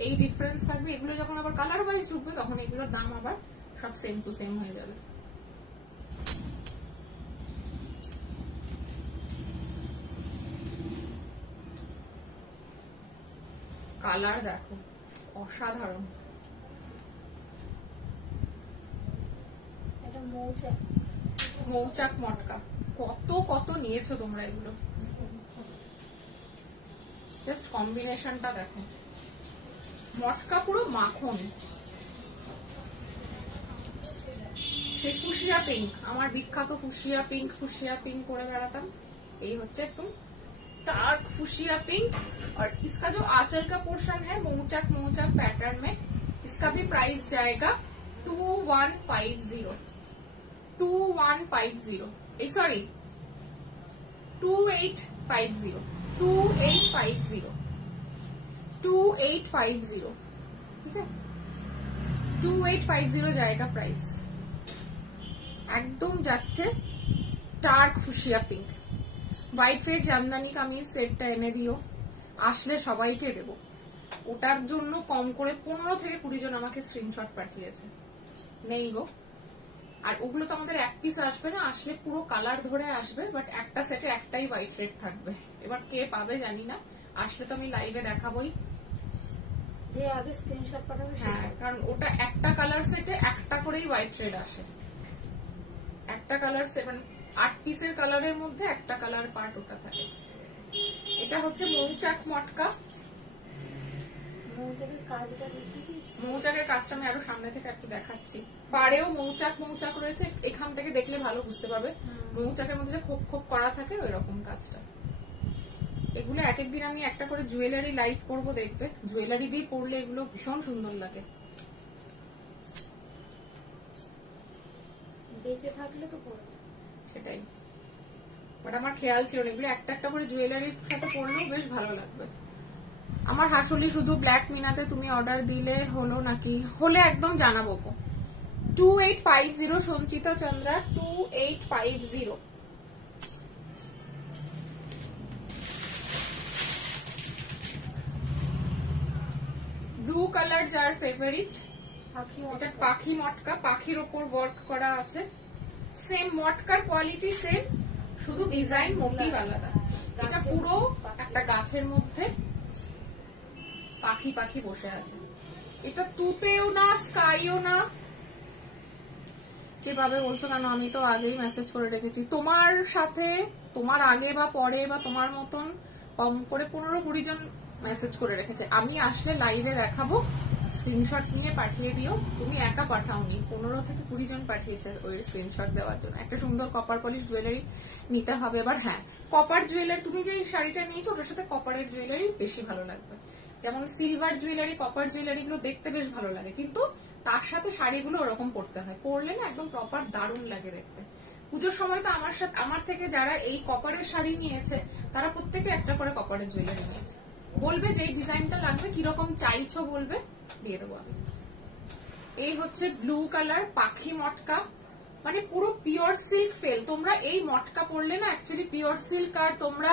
এই ডিফারেন্স থাকবে। এগুলো যখন আবার কালার ওয়াইজ ঢুকবে, তখন এগুলোর দাম আবার সব সেম টু সেম হয়ে যাবে। কালার দেখো, অসাধারণ। মৌচাক মটকা, কত কত নিয়েছো তোমরা এগুলো, জাস্ট কম্বিনেশনটা দেখো। মটকা পুরো মাখন। সেই ফুসিয়া পিঙ্ক, আমার বিখ্যাত ফুসিয়া পিঙ্ক করে বেড়াতাম, এই হচ্ছে একদম डार्क फुशिया पिंक। और इसका जो आंचल का पोर्शन है मौचक पैटर्न में, इसका भी प्राइस जाएगा 2150, 2850, ठीक है, 2850 जाएगा प्राइस। एकदम যাচ্ছে dark fuchsia pink. White fade Jamdani kameez সেটটা এনে দিও, আসলে সবাইকে দেব। ওটার জন্য কম করে 15 থেকে 20 জন আমাকে স্ক্রিনশট পাঠিয়েছে, নেই গো। আর ওগুলো তো আমাদের এক পিস আসবে না, আসলে পুরো কালার ধরে আসবে, বাট একটা সেটে একটাই হোয়াইট রেড থাকবে। এবার কে পাবে জানি না, আসলে তো আমি লাইভে দেখাবোই, যে আগে স্ক্রিনশট পাঠাবে। হ্যাঁ, কারণ ওটা একটা কালার সেটে একটা করেই হোয়াইট রেড আসে, একটা কালার 8 পিসের কালারের মধ্যে একটা কালার পার্ট ওটা থাকে। এটা হচ্ছে মৌচাক মটকা। মৌচাকের কাজটা আমি আরো সামনে থেকে একটু দেখাচ্ছি। পাড়েও মৌচাক রয়েছে, এখান থেকে দেখলে ভালো বুঝতে পারবে। মৌচাকের মধ্যে খোপ খোপ করা থাকে, ওই রকম কাজটা। এগুলো এক একদিন আমি একটা করে জুয়েলারি লাইভ করবো, দেখবে জুয়েলারি দিয়ে পরলে এগুলো ভীষণ সুন্দর লাগে। বেঁচে থাকলে তো পরবে, সেটাই। বাট আমার খেয়াল ছিল না, এগুলো একটা একটা করে জুয়েলারির সাথে পরলেও বেশ ভালো লাগবে। আমার হাসলি শুধু ব্ল্যাক মিনাতে তুমি অর্ডার দিলে হলো নাকি, হলে একদম জানাবো। 2850 সঞ্চিতা চন্দ্রা, 2850। ব্লু কালার যার ফেভারিট, এটা পাখি মটকা, পাখির ওপর ওয়ার্ক করা আছে। সেম মটকার কোয়ালিটি সেম, শুধু ডিজাইন মোটিভ আলাদা। এটা পুরো একটা গাছের মধ্যে পাখি পাখি বসে আছে। এটা তুতেও না, স্কাইও না। কিভাবে বলছো কেন, আমি তো আগেই মেসেজ করে রেখেছি। তোমার সাথে, তোমার আগে বা পরে বা তোমার মতন কম করে 15-20 জন মেসেজ করে রেখেছে। আমি আসলে লাইভে দেখাবো, স্ক্রিনশট নিয়ে পাঠিয়ে দিও। তুমি একা পাঠাওনি, 15 থেকে 20 জন পাঠিয়েছে ওই স্ক্রিনশট দেওয়ার জন্য। একটা সুন্দর কপার পলিশ জুয়েলারি নিতে হবে। এবার হ্যাঁ, কপার জুয়েলারি, তুমি যে শাড়িটা নিয়েছো ওটার সাথে কপারের জুয়েলারি বেশি ভালো লাগবে। যেমন সিলভার জুয়েলারি, কপার জুয়েলারি গুলো দেখতে বেশ ভালো লাগে, কিন্তু তার সাথে শাড়িগুলো ওরকম পরতে হয়, পরলে না একদম প্রপার দারুণ লাগে দেখতে। পুজোর সময় তো আমার থেকে যারা এই কপারের শাড়ি নিয়েছে তারা প্রত্যেকে একটা করে কপারের জুয়েলারি নিয়েছে। বলবে যে এই ডিজাইনটা লাগবে, কিরকম চাইছো বলবে, দিয়ে দেবো আমি। এই হচ্ছে ব্লু কালার পাখি মটকা, মানে পুরো পিওর সিল্ক ফেল। তোমরা এই মটকা পরলে না অ্যাকচুয়ালি পিওর সিল্ক আর তোমরা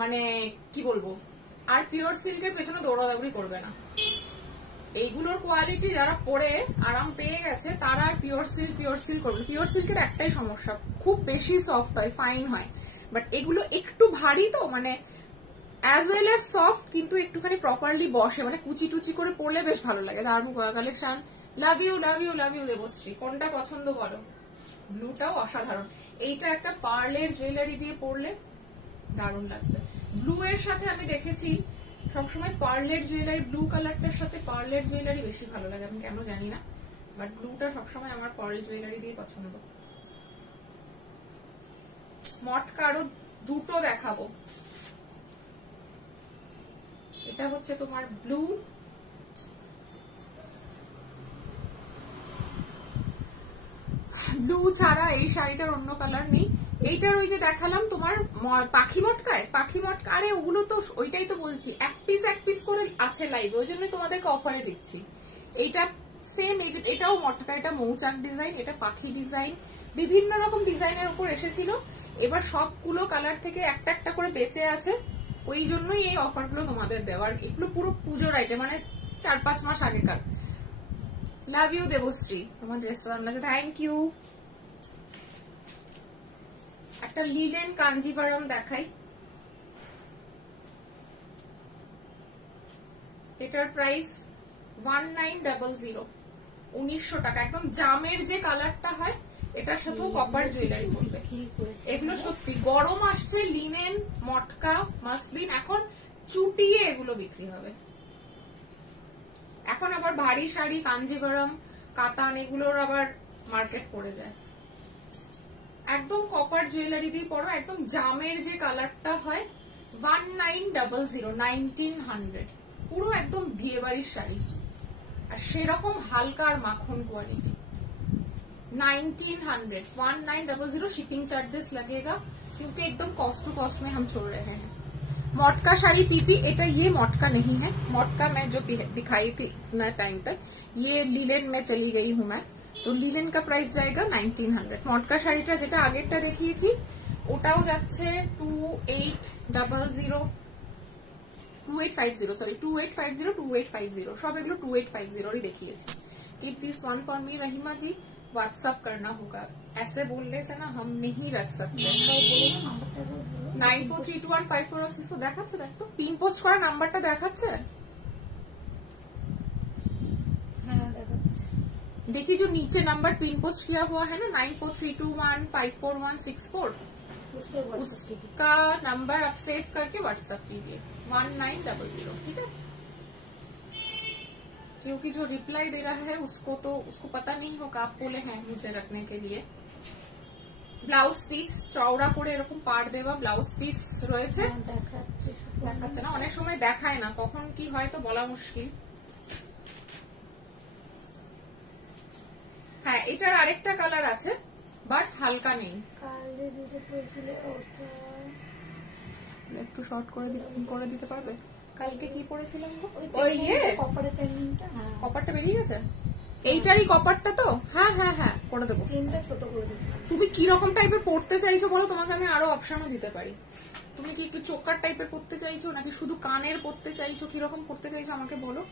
মানে কি বলবো, আর পিওর সিল্কের পেছনে দৌড়াদৌড়ি করবে না। এইগুলোর কোয়ালিটি যারা পরে আরাম পেয়ে গেছে তারা আর পিওর সিল্ক করবে। পিওর সিল্কের একটাই সমস্যা, খুব বেশি সফট হয়, ফাইন হয়, বাট এগুলো একটু ভারী তো, মানে অ্যাজ ওয়েল এজ সফট, কিন্তু একটুখানি প্রপারলি বসে, মানে কুচি টুচি করে পরলে বেশ ভালো লাগে। দারুণ collection, love you love you love you Debashree. কোনটা পছন্দ করো? ব্লুটাও অসাধারণ। এইটা একটা পার্লের জুয়েলারি দিয়ে পরলে দারুণ লাগবে। ব্লু এর সাথে আমি দেখেছি সবসময় পার্লের জুয়েলারি, ব্লু কালারটার সাথে পার্লের জুয়েলারি বেশি ভালো লাগে, আমি কেন জানি না, বাট ব্লুটা সবসময় আমার পার্ল জুয়েলারি দিয়ে পছন্দ। মটকা আরো দুটো দেখাবো। এটা হচ্ছে তোমার ব্লু, ব্লু ছাড়া এই শাড়িটার অন্য কালার নেই। এইটার ওই যে দেখালাম তোমার পাখি মটকায়, পাখি মটকা, আরে ওগুলো তো ওইটাই তো বলছি, এক পিস করে আছে লাইভ, ওই জন্য তোমাদেরকে অফারে দিচ্ছি। এইটা সেম, এটাও মটকা, এটা মৌচাক ডিজাইন, এটা পাখি ডিজাইন, বিভিন্ন রকম ডিজাইনের উপর এসেছিল। এবার সবগুলো কালার থেকে একটা একটা করে বেঁচে আছে, ওই জন্যই এই অফারগুলো তোমাদের দেওয়ার। এগুলো পুরো পুজোর আইটেম, মানে 4-5 মাস আগেকার। লাভ ইউ দেবশ্রী, তোমার রেস্টুরেন্ট আছে, থ্যাংক ইউ। একটা লিলেন কাঞ্জিভারম দেখাই, এটার প্রাইস 1900, 1900 টাকা। একদম জামের যে কালারটা হয় এটার সাথেও কপার জুয়েলারি বলবে। এগুলো সত্যি গরম আসছে, লিনেন, মটকা, মাসলিন, এখন চুটিয়ে এগুলো বিক্রি হবে। এখন আবার ভারী শাড়ি, কাঞ্জিভারম, কাতান, এগুলোর আবার মার্কেট পড়ে যায়। একদম কপার জুয়েলারি দিয়ে পড়ো, একদম জামের যে কালারটা হয়, 1900, 1900, পুরো একদম বিয়ে বাড়ির শাড়ি, আর সেরকম হালকা আর মাখন কোয়ালিটি। 1900, 1900, शिपिंग चार्जेस लगेगा क्योंकि एकदम कॉस्ट टू कॉस्ट में हम छोड़ रहे हैं। मटका शाड़ी पीपी, एटा ये मटका नहीं है, मटका मैं जो दिखाई थी इतना टाइम तक, ये लिलेन में चली गई हूँ मैं, तो लिलेन का प्राइस जाएगा 1900। মটকা শাড়িটা যেটা আগেরটা দেখিয়েছি ওটাও যাচ্ছে 2800, 2850, সরি 2850, 2850, সব এগুলো 2850 দেখিয়েছি। Keep this one for me Rahima ji, WhatsApp करना होगा, ऐसे बोलने से ना हम नहीं रख सकते। 9432154064 দেখাচ্ছে, দেখ তো পিন পোস্ট করা নাম্বারটা দেখাচ্ছে। देखिए जो नीचे नंबर पिन पोस्ट किया हुआ है ना 9432154164, उसका नंबर आप सेव करके व्हाट्सएप कीजिए 1900, ठीक है। क्योंकि जो रिप्लाई दे रहा है उसको पता नहीं होगा आप बोले हैं मुझे रखने के लिए। ব্লাউজ পিস চওড়া করে এরকম পাড় দেওয়া ব্লাউজ পিস রয়েছে, দেখাচ্ছে না, অনেক সময় দেখায় না, কখন কি হয় তো বলা মুশকিল। হ্যাঁ, এটার আরেকটা কালার আছে বাট হালকা নেই, একটু শর্ট করে দিতে পারবে। কালকে কি পরেছিলাম, ওই কপারটা বেরিয়ে গেছে, এইটারই কপারটা তো, হ্যাঁ হ্যাঁ হ্যাঁ করে দেবো। ছোট করে দেবো। তুমি কিরকম টাইপের পড়তে চাইছো বলো, তোমাকে আমি আরো অপশনও দিতে পারি। তুমি কি একটু চোকার টাইপের পড়তে চাইছো নাকি শুধু কানের পড়তে চাইছো, কিরকম পড়তে চাইছো আমাকে বলো,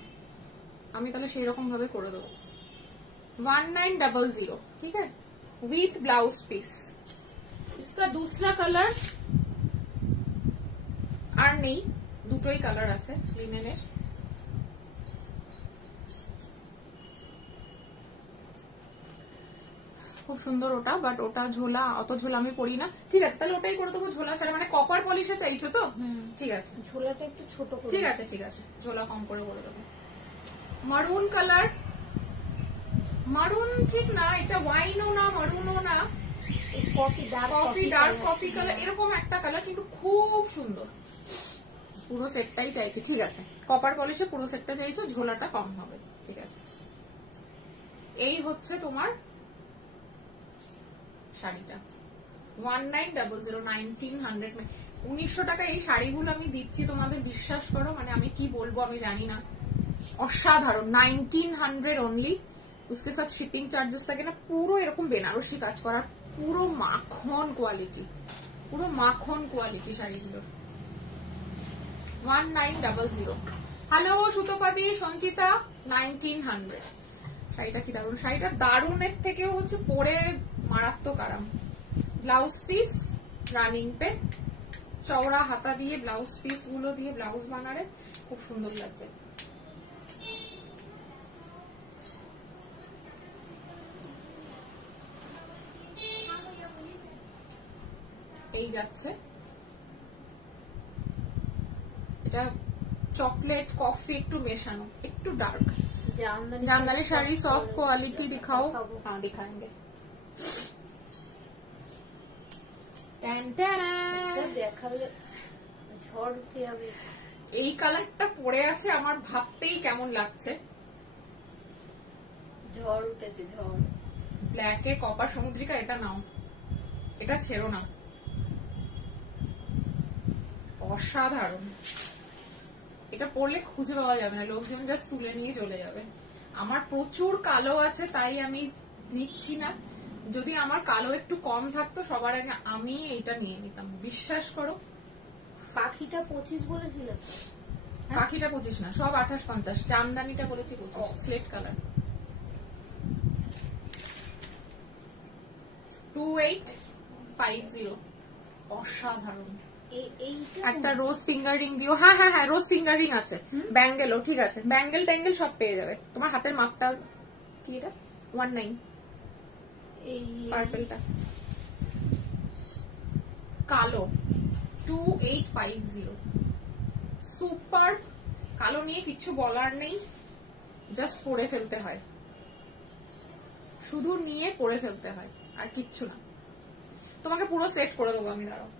আমি তাহলে সেই রকম ভাবে করে দেবো। 1900, ठीक है, विथ ब्लाउज पीस। इसका दूसरा कलर আর নেই, দুটোই কালার আছে লিনেনের। খুব সুন্দর ওটা, বাট ওটা ঝোলা, অত ঝোলা আমি পরি না। ঠিক আছে, তাহলে ওটাই করে দেবো ঝোলা ছাড়া, মানে কপার পলিশে চাইছো তো? ঠিক আছে, ঝোলাটা একটু ছোট করে। ঠিক আছে ঠিক আছে, ঝোলা কম করে দেবো। মারুন কালার, মারুন ঠিক না, এটা ওয়াইনও না মারুনও না, কফি ডার্ক কফি কালার, এরকম একটা কালার, কিন্তু খুব সুন্দর। পুরো সেটটাই চাইছি। ঠিক আছে, কপার পলিশে পুরো সেটটা চাইছো, ঝোলাটা কম হবে। ঠিক আছে, এই হচ্ছে তোমার শাড়িটা 1900, 1900, 1900 টাকা এই শাড়িগুলো আমি দিচ্ছি তোমাদের, বিশ্বাস করো, মানে আমি কি বলবো আমি জানি না, অসাধারণ। 1900 অনলি, उसके साथ শিপিং চার্জেস থাকে না। পুরো এরকম বেনারসি কাজ করা, পুরো মাখন কোয়ালিটি, পুরো মাখন কোয়ালিটি শাড়িগুলো। 1900। হ্যালো সুতোপাদি, সঞ্চিতা, 1900। শাড়িটা কি দারুণ, শাড়িটা দারুণের থেকেও হচ্ছে পরে মারাত্মক আরাম। ব্লাউজ পিস রানিং পে, চওড়া হাতা দিয়ে ব্লাউজ পিস গুলো দিয়ে ব্লাউজ বানালে খুব সুন্দর লাগবে। এই যাচ্ছে, এটা চকলেট কফি একটু মেশানো, একটু dark Jamdani sari, soft quality दिखाओ। हाँ दिखाएंगे। এই কালারটা পরে আছে, আমার ভাবতেই কেমন লাগছে। ঝড় উঠেছে, ঝড়। ব্ল্যাকে কপার সমুদ্রিকা, এটা নাও, এটা ছেড়ো না, অসাধারণ। এটা পরলে খুঁজে পাওয়া যাবে না, লোকজন জাস্ট তুলে নিয়ে চলে যাবে। আমার প্রচুর কালো আছে, তাই আমি নিচ্ছি না। যদি আমার কালো একটু কম থাকতো, সবার আগে আমি এটা নিয়ে নিতাম, বিশ্বাস করো। পাখিটা 25 বলেছিল, পাখিটা 25 না, সব 28-50। জামদানিটা বলেছি 25, স্লেট কালার। 2850, অসাধারণ। একটা রোজ ফিঙ্গার রিং দিও। হ্যাঁ হ্যাঁ হ্যাঁ, রোজ ফিঙ্গার রিং আছে, ব্যাঙ্গেলও ঠিক আছে, ব্যাঙ্গেল ট্যাঙ্গেল সব পেয়ে যাবে। তোমার হাতের মাপটা কি? এটা 19, এই পার্পলটা কালো 2850, সুপার। কালো নিয়ে কিছু বলার নেই, জাস্ট পরে ফেলতে হয়, শুধু নিয়ে পরে ফেলতে হয়, আর কিচ্ছু না। তোমাকে পুরো সেট করে দেবো আমি, দাঁড়াও।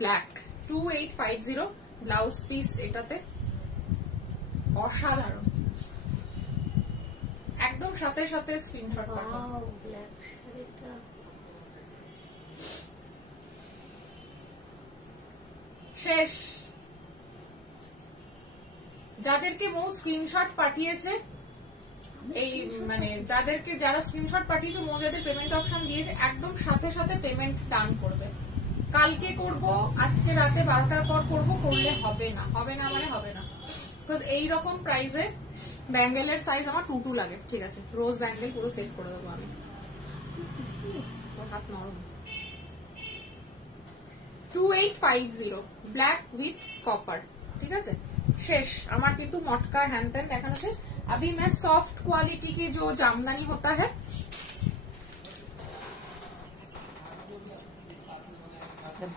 ব্ল্যাক 2850, ব্লাউজ পিস এটাতে, অসাধারণ। একদম সাথে সাথে স্ক্রিনশট পাঠাও। শেষ। যাদেরকে মৌ স্ক্রিনশট পাঠিয়েছে, এই মানে যাদেরকে, যারা স্ক্রিনশট পাঠিয়েছে, মৌ যাদের পেমেন্ট অপশন দিয়েছে, একদম সাথে সাথে পেমেন্ট ডান করবে। কালকে করব, আজকে রাতে 12টার পর করব, করলে হবে না, হবে না মানে হবে না। বিকজ এইরকম প্রাইসে ব্যাঙ্গেলের সাইজ আমার 22 লাগে। ঠিক আছে, রোজ ব্যাঙ্গেল পুরো সেট করে দেবো আমি, হাত নরম। 2850, ব্ল্যাক উইথ কপার। ঠিক আছে, শেষ। আমার কিন্তু মটকা হ্যান ত্যান দেখানো শেষ। अभी मैं सॉफ्ट क्वालिटी की जो जामदानी होता है,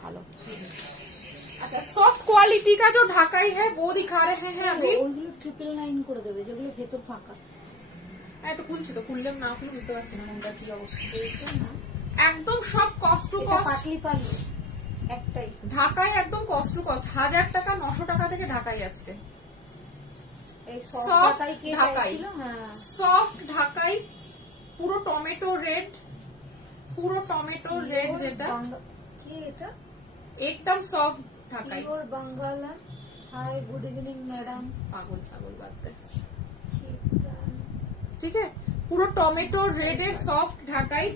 ভালো, अच्छा सॉफ्ट क्वालिटी का जो ढाकाई है वो दिखा रहे हैं अभी। ওইগুলো 999 করে দেবে, যেগুলো ভেতর ফাঁকা। হ্যাঁ তো খুলছি তো, খুললেও না খুলে বুঝতে পারছি না কোনটা কি অবস্থা। একদম সব কস্ট টু কস্ট, পাতলি পাতলি একটাই ঢাকাই, একদম কস্ট টু কস্ট। 1000 টাকা 900 টাকা থেকে ঢাকাই আজকে। সফট ঢাকাই, সফট ঢাকাই, পুরো টমেটো রেড, পুরো টমেটো রেড, যেটা একদম সফট ঢাকাই। Bangla. Hi, good evening madam. পাগল ছাগল বাদতে, ঠিক আছে। পুরো টমেটো রেড এর সফট ঢাকাই।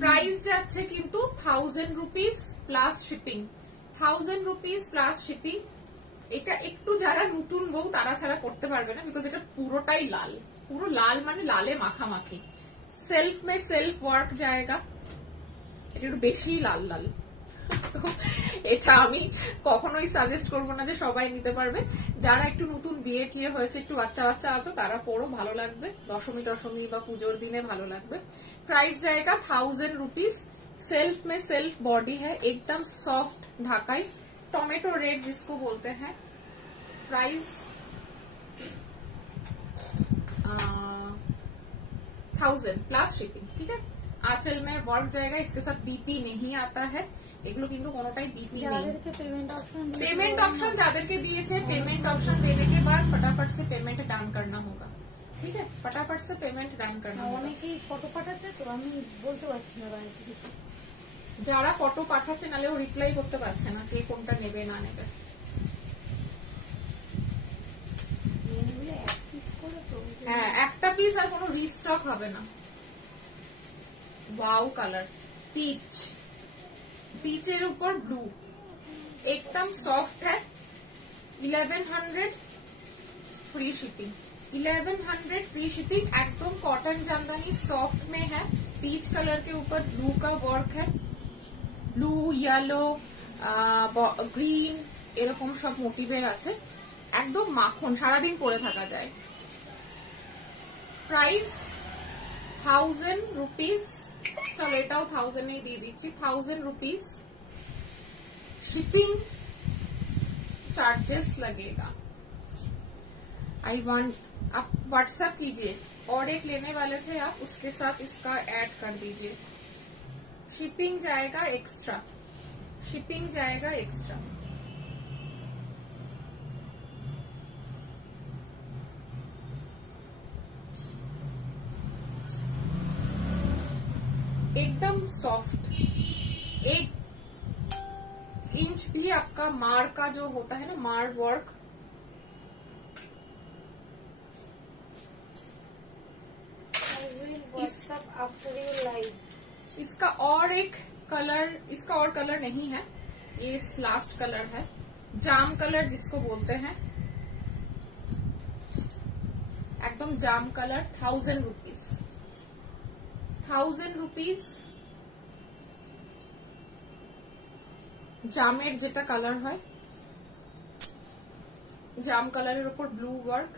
প্রাইস যাচ্ছে কিন্তু 1000 rupees plus shipping, 1000 rupees plus shipping. এটা একটু যারা নতুন বউ তারা ছাড়া করতে পারবে না, বিকজ এটা পুরোটাই লাল, পুরো লাল মানে লালে মাখামাখি। সেলফ মে সেলফ ওয়ার্ক জায়গা, এটা একটু বেশি লাল লাল। তো এটা আমি কখনোই সাজেস্ট করবো না যে সবাই নিতে পারবে। যারা একটু নতুন বিয়ে টিয়ে হয়েছে, একটু বাচ্চা বাচ্চা আছো, তারা পরো, ভালো লাগবে, দশমী টশমী বা পুজোর দিনে ভালো লাগবে। प्राइस जाएगा 1000 रुपीज। सेल्फ में सेल्फ बॉडी है, एकदम सॉफ्ट ढाकाई टोमेटो रेड जिसको बोलते हैं। प्राइस 1000 प्लस शिपिंग, ठीक है। आंचल में वर्क जाएगा, इसके साथ बीपी नहीं आता है, এগুলো কিন্তু কোনোটাই बीपी नहीं। पेमेंट ऑप्शन যাদেরকে দিয়েছে, पेमेंट ऑप्शन देने के बाद फटाफट से पेमेंट डन करना होगा, ঠিক আছে। फटाफट से पेमेंट डन करना होगा। অনেকেই ফটো পাঠাচ্ছে তো আমি বলতে পারছি না বাড়িতে কিছু। যারা ফটো পাঠাচ্ছে নালে ও রিপ্লাই করতে পারছে না কে কোনটা নেবে না নেবে। হ্যাঁ, একটা পিস আর কোনো রিস্টক হবে না। वाओ कलर पीच, पीचेर ऊपर ब्लू, एकदम सॉफ्ट है। 1100 फ्री शिपिंग, 1100 फ्री शिपिंग। एकदम कॉटन जामदानी सॉफ्ट में है, पीच कलर के ऊपर ब्लू का वर्क है, ब्लू येलो ग्रीन এরকম সব মোটিভের আছে, একদম মাখন, সারাদিন পরে থাকা যায়। Price 1000 rupees. चलो এটাও 1000 ही दे दीजिए, 1000 रुपीज। शिपिंग चार्जेस लगेगा। आई वांट, आप व्हाट्सएप कीजिए, और एक लेने वाले थे आप, उसके साथ इसका ऐड कर दीजिए। शिपिंग जाएगा एक्स्ट्रा, शिपिंग जाएगा एक्स्ट्रा। एकदम सॉफ्ट, 1 इंच भी आपका मार का जो होता है ना, मार वर्क, इसका और एक कलर, इसका और कलर नहीं है, ये लास्ट कलर है, जाम कलर जिसको बोलते हैं, एकदम जाम कलर। 1000 rupees, 1000 rupees. জামের যেটা কালার হয়, জাম কালারের উপর blue work,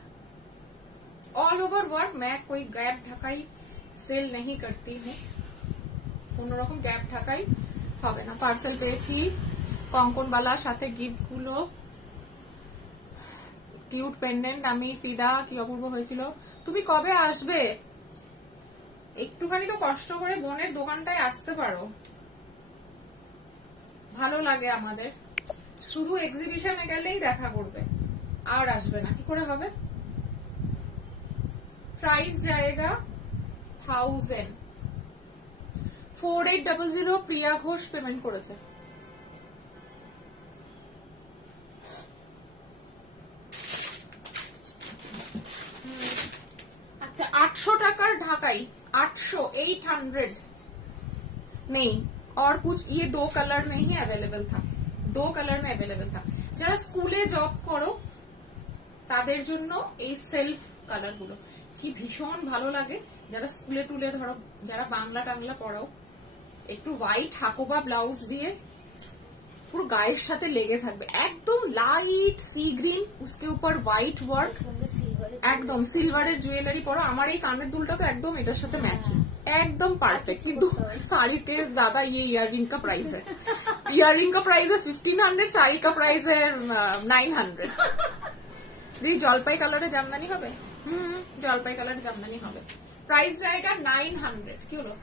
all over work. मैं कोई गैप ढकाई सेल नहीं करती हूँ, কোন রকম গ্যাপ ঢাকাই হবে না। পার্সেল পেয়েছি কঙ্কনবালার সাথে গিফট গুলো, কিউট পেন্ডেন্ট। আমি ফিদা, কি অপূর্ব হয়েছিল। তুমি কবে আসবে? একটুখানি তো কষ্ট করে বোনের দোকানটায় আসতে পারো, ভালো লাগে আমাদের। শুধু এক্সিবিশনে গেলেই দেখা করবে, আর আসবে না, কি করে হবে? प्राइस जाएगा 1000। 4800 প্রিয়া ঘোষ পেমেন্ট করেছে। अच्छा 800 টাকার ঢাকাই, 800, 800 नहीं, और कुछ ये 2 कलर में ही अवेलेबल था, 2 कलर में अवेलेबल था। যারা স্কুলে জব করো তাদের জন্য এই সেলফ কালার গুলো কি ভীষণ ভালো লাগে। যারা স্কুলে টুলে ধরো, যারা বাংলা টাংলা পড়াও, একটু হোয়াইট হাকোবা ব্লাউজ দিয়ে পুরো গায়ের সাথে লেগে থাকবে, একদম লাইট সি গ্রিন, उसके ऊपर হোয়াইট ওয়ার্ক, একদম সিলভারের জুয়েলারি পরো। আমার এই কানের দুলটা তো একদম এটার সাথে ম্যাচিং, एकदम परफेक्ट। কিন্তু साड़ी के ज्यादा ये इयररिंग का प्राइस है, इयररिंग का प्राइस है 1500, साड़ी का प्राइस है 900। জলপাই কালারে জামদানি হবে, জলপাই কালারে জামদানি হবে। प्राइस जाएगा 900। কি হলো?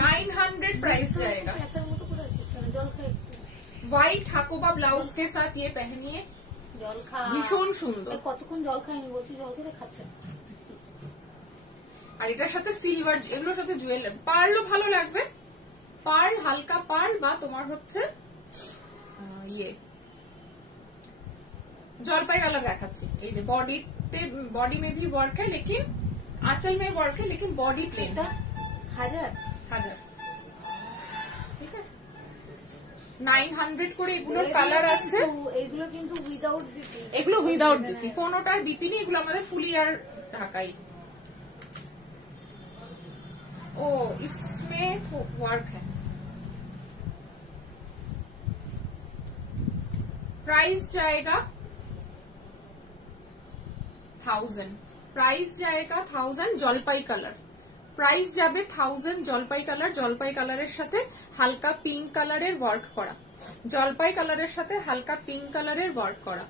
900 प्राइस जाएगा। व्हाइट हाकोबा ब्लाउज के साथ ये पहनिए, ভীষণ সুন্দর। কতক্ষণ জল খাইনি বলছি, জল খেতে খাচ্ছে। আর এটার সাথে সিলভার, এগুলোর সাথে জুয়েলারি, পার্লও ভালো লাগবে। পার্ল, হালকা পার্ল, বা তোমার হচ্ছে ইয়ে জলপাই কালার দেখাচ্ছি। এই যে बॉडी में भी वर्क है, लेकिन आंचल में वर्क है, लेकिन बॉडी प्लेन है। 1000 ঠিক আছে। 900 করে এগুলোর কালার আছে। এগুলো কিন্তু উইদাউট বিপি, এগুলো উইদাউট বিপি, কোনোটার বিপি নেই, এগুলো আমাদের ফুলি আর ঢাকাই। ओ इसमें वर्क है, प्राइस जाएगा 1000, प्राइस जाएगा 1000 জলপাই কালার, প্রাইস যাবে 1000 জলপাই কালার। জলপাই কালারের সাথে হালকা পিঙ্ক কালারের ওয়ার্ক করা, জলপাই কালারের সাথে হালকা পিঙ্ক কালারের ওয়ার্ক করা,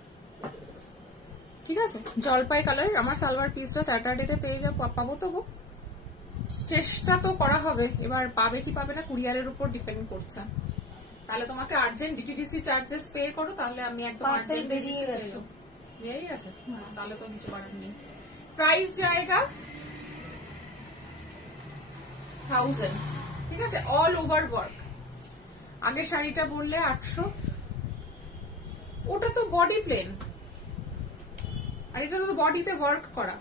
ঠিক আছে। জলপাই কালারের আমার সালোয়ার পিসটা স্যাটারডেতে পেয়ে পাবো, তবু চেষ্টা তো করা হবে, এবার পাবে কি পাবে না কুরিয়ারের উপর ডিপেন্ড করছে। তাহলে তোমাকে আর্জেন্ট ডিটিডিসি চার্জেস পে করো, তাহলে আমি একদম আর্জেন্ট বেরিয়ে গেছে, তাহলে তো কিছু করার নেই। প্রাইস জায়গা 1000, ঠিক আছে, অল ওভার ওয়ার্ক। আগে শাড়িটা বললে 800, ওটা তো বডি প্লেন, আর এটা তো বডিতে ওয়ার্ক করা,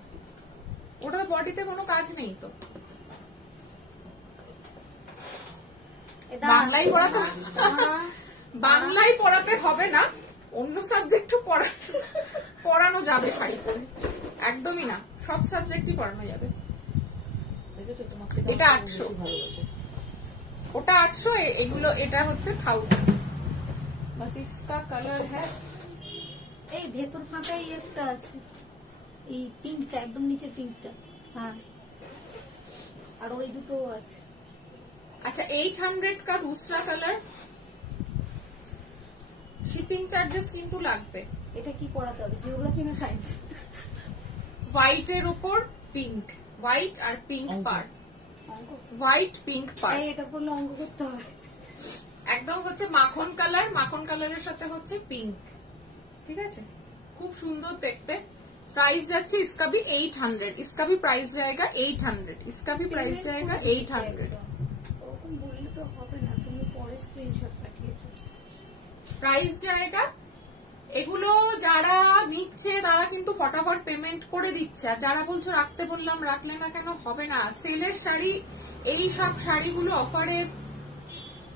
ওটা বডিতে কোনো কাজ নেই তো। বাংলায় পড়াতে হবে না, অন্য সাবজেক্টও পড়ানো যাবে শাড়ি পরে, একদমই না, সব সাবজেক্টই পড়ানো যাবে। এটা 800, ওটা 800, এগুলো এটা হচ্ছে 1000। বাস ইসকা কালার হ্যাঁ, এই ভেতর ফাঁকাই একটা আছে, এই পিঙ্কটা একদম নিচে পিঙ্কটা, হ্যাঁ, আর ওই দুটো আছে। अच्छा 800 का दूसरा कलर, शिपिंग चार्जेस किन्तु लागবে। এটা কি পড়াতে হবে, জিওগ্রাফি না সায়েন্স? হোয়াইট এর উপর পিঙ্ক, হোয়াইট আর পিঙ্ক পার, হোয়াইট পিঙ্ক পার, এটা পড়লে অঙ্ক করতে হবে। একদম হচ্ছে মাখন কালার, মাখন কালারের সাথে হচ্ছে পিঙ্ক, ঠিক আছে, খুব সুন্দর দেখতে। प्राइस যাচ্ছে इसका भी 800, इसका भी प्राइस जाएगा 800, इसका भी प्राइस जाएगा 800। প্রাইস জায়গা, এগুলো যারা নিচ্ছে তারা কিন্তু ফটাফট পেমেন্ট করে দিচ্ছে, আর যারা বলছো রাখতে বললাম রাখলে না কেন, হবে না। সেলের শাড়ি, এই সব শাড়িগুলো অফারে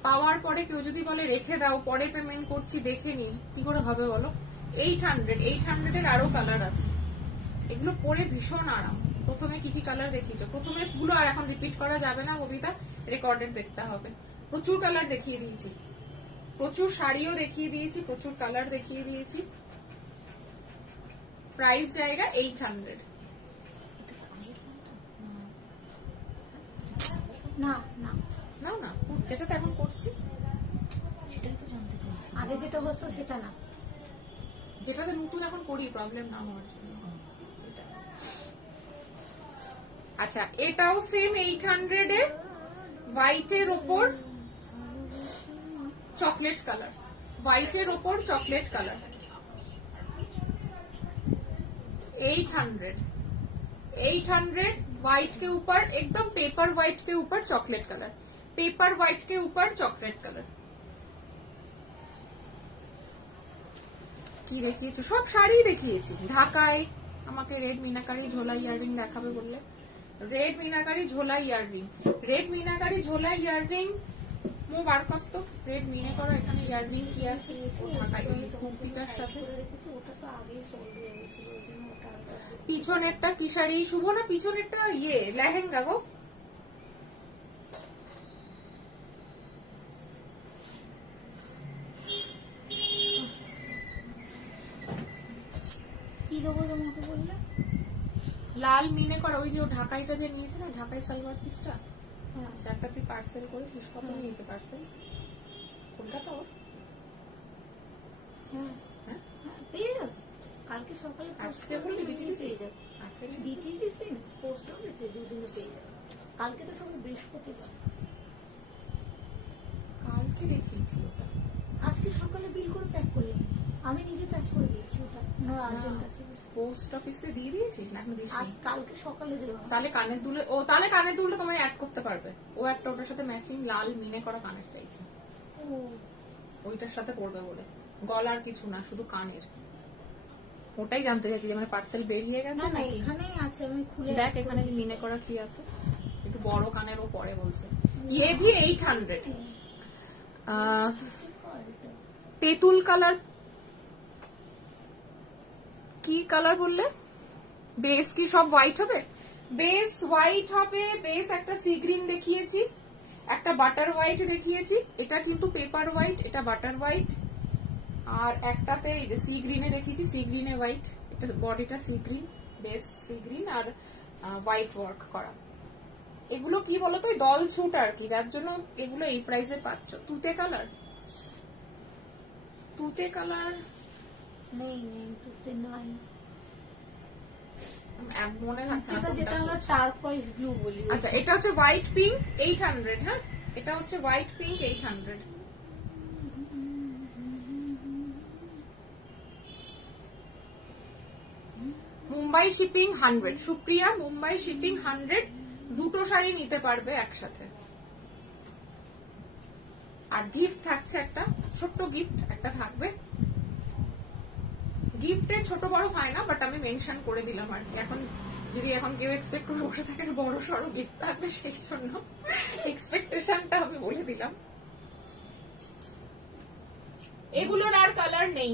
পাওয়ার পরে কেউ যদি বলে রেখে দাও পরে পেমেন্ট করছি দেখে নিন, কি করে হবে বলো। 800 এর আরো কালার আছে, এগুলো পরে ভীষণ আরাম। প্রথমে কি কি কালার দেখিয়েছো, প্রথমে গুলো আর এখন রিপিট করা যাবে না কবিতা, রেকর্ডেড দেখতে হবে। প্রচুর কালার দেখিয়ে দিয়েছি, প্রচুর শাড়িও দেখিয়ে দিয়েছি, প্রচুর কালার দেখিয়ে দিয়েছি। প্রাইস জায়গা 800। না না না না, যেটা তো এখন করছি সেটাই তো জানতে চাইছি, আগে যেটা হতো সেটা না, যেটাতে নতুন এখন করি প্রবলেম না হওয়ার জন্য। আচ্ছা এটাও সেম 800 এর, হোয়াইটের ওপর चॉकलेट कलर, व्हाइटर ऊपर चॉकलेट कलर, 800 व्हाइट के ऊपर एकदम पेपर व्हाइट के ऊपर चॉकलेट कलर, पेपर व्हाइट के ऊपर चॉकलेट कलर। কি দেখিয়েছি, সব শাড়ি দেখিয়েছি। ঢাকায় আমাকে রেড মিনাকারি ঝোলা ইয়াররিং দেখাবে বললে, রেড মিনাকারি ঝোলা ইয়াররিং, রেড মিনাকারি ঝোলা ইয়াররিং মো বার করতো, রেড মিনে করো এখানে ইয়াররিং কি আছে ঢাকায় ওই কুর্তিটার সাথে। পিছনেরটা কি শাড়ি শুভ না, পিছনেরটা ইয়ে লেহেঙ্গা গো, কি দেবো তোমাকে বললে? লাল মিনে করা, ওই যে ও ঢাকাইটা যে নিয়েছে না, ঢাকাই সালোয়ার পিসটা, যারটা তুই পার্সেল করেছিস, কত নিয়েছে পার্সেল? কলকাতা পেয়ে যাবে কালকে সকালে, আজকে বললি ডিটিডিসি, আচ্ছা ডিটিডিসি পোস্ট অফিসে দুদিনে পেয়ে যাবে। কালকে তো সবাই বৃহস্পতিবার, কালকে দেখিয়েছি ওটা, আজকে সকালে বিল করে প্যাক করলাম, আমি নিজে প্যাক করে দিয়েছি ওটা, ওনার আর্জেন্ট আছে। পোস্ট অফিসে দিয়ে দিয়েছিস না? এখন আজ কালকে সকালে দেওয়া। তাহলে কানের দুলে, ও তাহলে কানের দুলটা তোমায় অ্যাড করতে পারবে, ও একটা ওটার সাথে ম্যাচিং লাল মিনে করা কানের চাইছে, ওইটার সাথে করবে বলে, গলার কিছু না শুধু কানের, ওটাই জানতে চাইছি যে মানে পার্সেল বেরিয়ে গেছে না এখানেই আছে, আমি খুলে দেখ এখানে মিনে করা কি আছে, একটু বড় কানের ও পরে বলছে। ये भी 800, তেঁতুল কালার, কি কালার বললে? বেস কি সব হোয়াইট হবে? বেস হোয়াইট হবে, বেস একটা সি গ্রিন দেখিয়েছি, একটা বাটার হোয়াইট দেখিয়েছি, এটা কিন্তু পেপার হোয়াইট, এটা বাটার হোয়াইট, আর একটাতে এই যে সি গ্রিনে দেখিয়েছি, সি গ্রিনে হোয়াইট, এটা বডিটা sea green, base sea green আর হোয়াইট ওয়ার্ক করা। এগুলো কি বলতো দল ছুট আর কি, যার জন্য এগুলো এই প্রাইসে পাচ্ছ। তুতে কালার, তুতে কালার নেই, তুতে নাই, মনে হচ্ছে যেটা আমরা টারকয়েজ ব্লু বলি। আচ্ছা, এটা হচ্ছে হোয়াইট পিঙ্ক 800। হ্যাঁ, এটা হচ্ছে white pink 800। Mumbai shipping 100। Supriya, Mumbai shipping 100। দুটো শাড়ি নিতে পারবে একসাথে। আর গিফট থাকছে একটা, ছোট্ট গিফট একটা থাকবে। গিফটের ছোট বড় হয় না, বাট আমি মেনশন করে দিলাম আর কি। এখন যদি এখন কেউ এক্সপেক্ট করে বসে থাকে বড় সড়ো গিফট থাকবে, সেই জন্য এক্সপেকটেশনটা আমি বলে দিলাম। এগুলোর আর কালার নেই।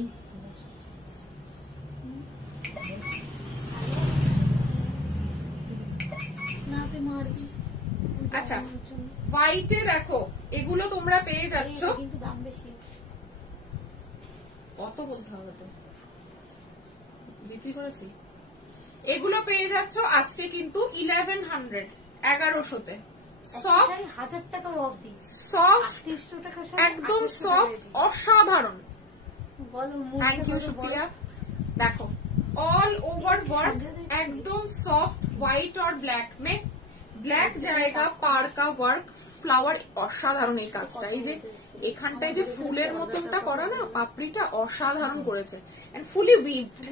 আচ্ছা, হোয়াইটে দেখো, এগুলো তোমরা পেয়ে যাচ্ছ, কিন্তু দাম বেশি। কত বলতে হবে তো, বিক্রি করেছি। এগুলো পেয়ে যাচ্ছ আজকে কিন্তু 1100, 1100-তে। সফট, 1000 টাকা অবধি, সফট, 3800 টাকা, একদম সফট, অসাধারণ। বলো থ্যাংক ইউ সুপ্রিয়া। দেখো ऑल ओवर वर्क, एकदम सॉफ्ट व्हाइट और ब्लैक में, ব্ল্যাক জায়গা পার কা ওয়ার্ক, ফ্লাওয়ার অসাধারণ। এই কাজটা, এই যে এখানটায় যে ফুলের মতনটা করা না, পাপড়িটা অসাধারণ করেছে। এন্ড ফুলি উইভড,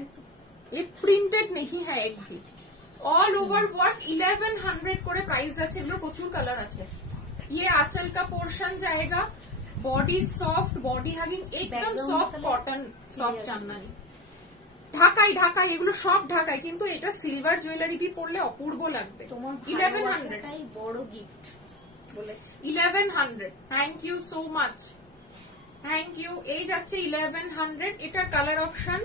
ये প্রিন্টেড नहीं है एक भी। ऑल ओवर वर्क 1100 করে প্রাইস আছে। এগুলো প্রচুর কালার আছে। ये आंचल का पोर्शन जाएगा, बॉडी सॉफ्ट, बॉडी हगिंग, एकदम सॉफ्ट कॉटन, सॉफ्ट चांदनी। ঢাকাই ঢাকাই, এগুলো সব ঢাকাই, কিন্তু এটা সিলভার জুয়েলারি দিয়ে পরলে অপূর্ব লাগবে। 1100 বড় গিফট বলেছি। 1100, thank you so much, thank you. এই যাচ্ছে 1100। এটার কালার অপশন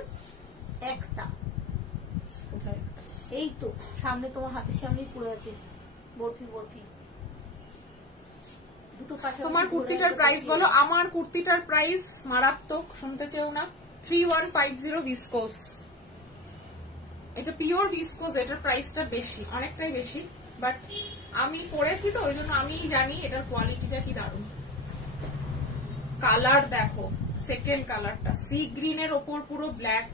একটা, এই তো সামনে তোমার হাতের সামনেই পড়ে আছে, বরফি বরফি। দুটো পাশে। তোমার কুর্তিটার প্রাইস বলো। আমার কুর্তিটার প্রাইস মারাত্মক, শুনতে চেও না। 3150 ভিসকোস। এটা পিওর ভিসকোস, এটার প্রাইসটা বেশি, অনেকটাই বেশি, বাট আমি পরেছি তো ওই জন্য আমি জানি এটার কোয়ালিটিটা কি দারুণ। কালার দেখো, সেকেন্ড কালারটা সি গ্রিনের ওপর পুরো ব্ল্যাক,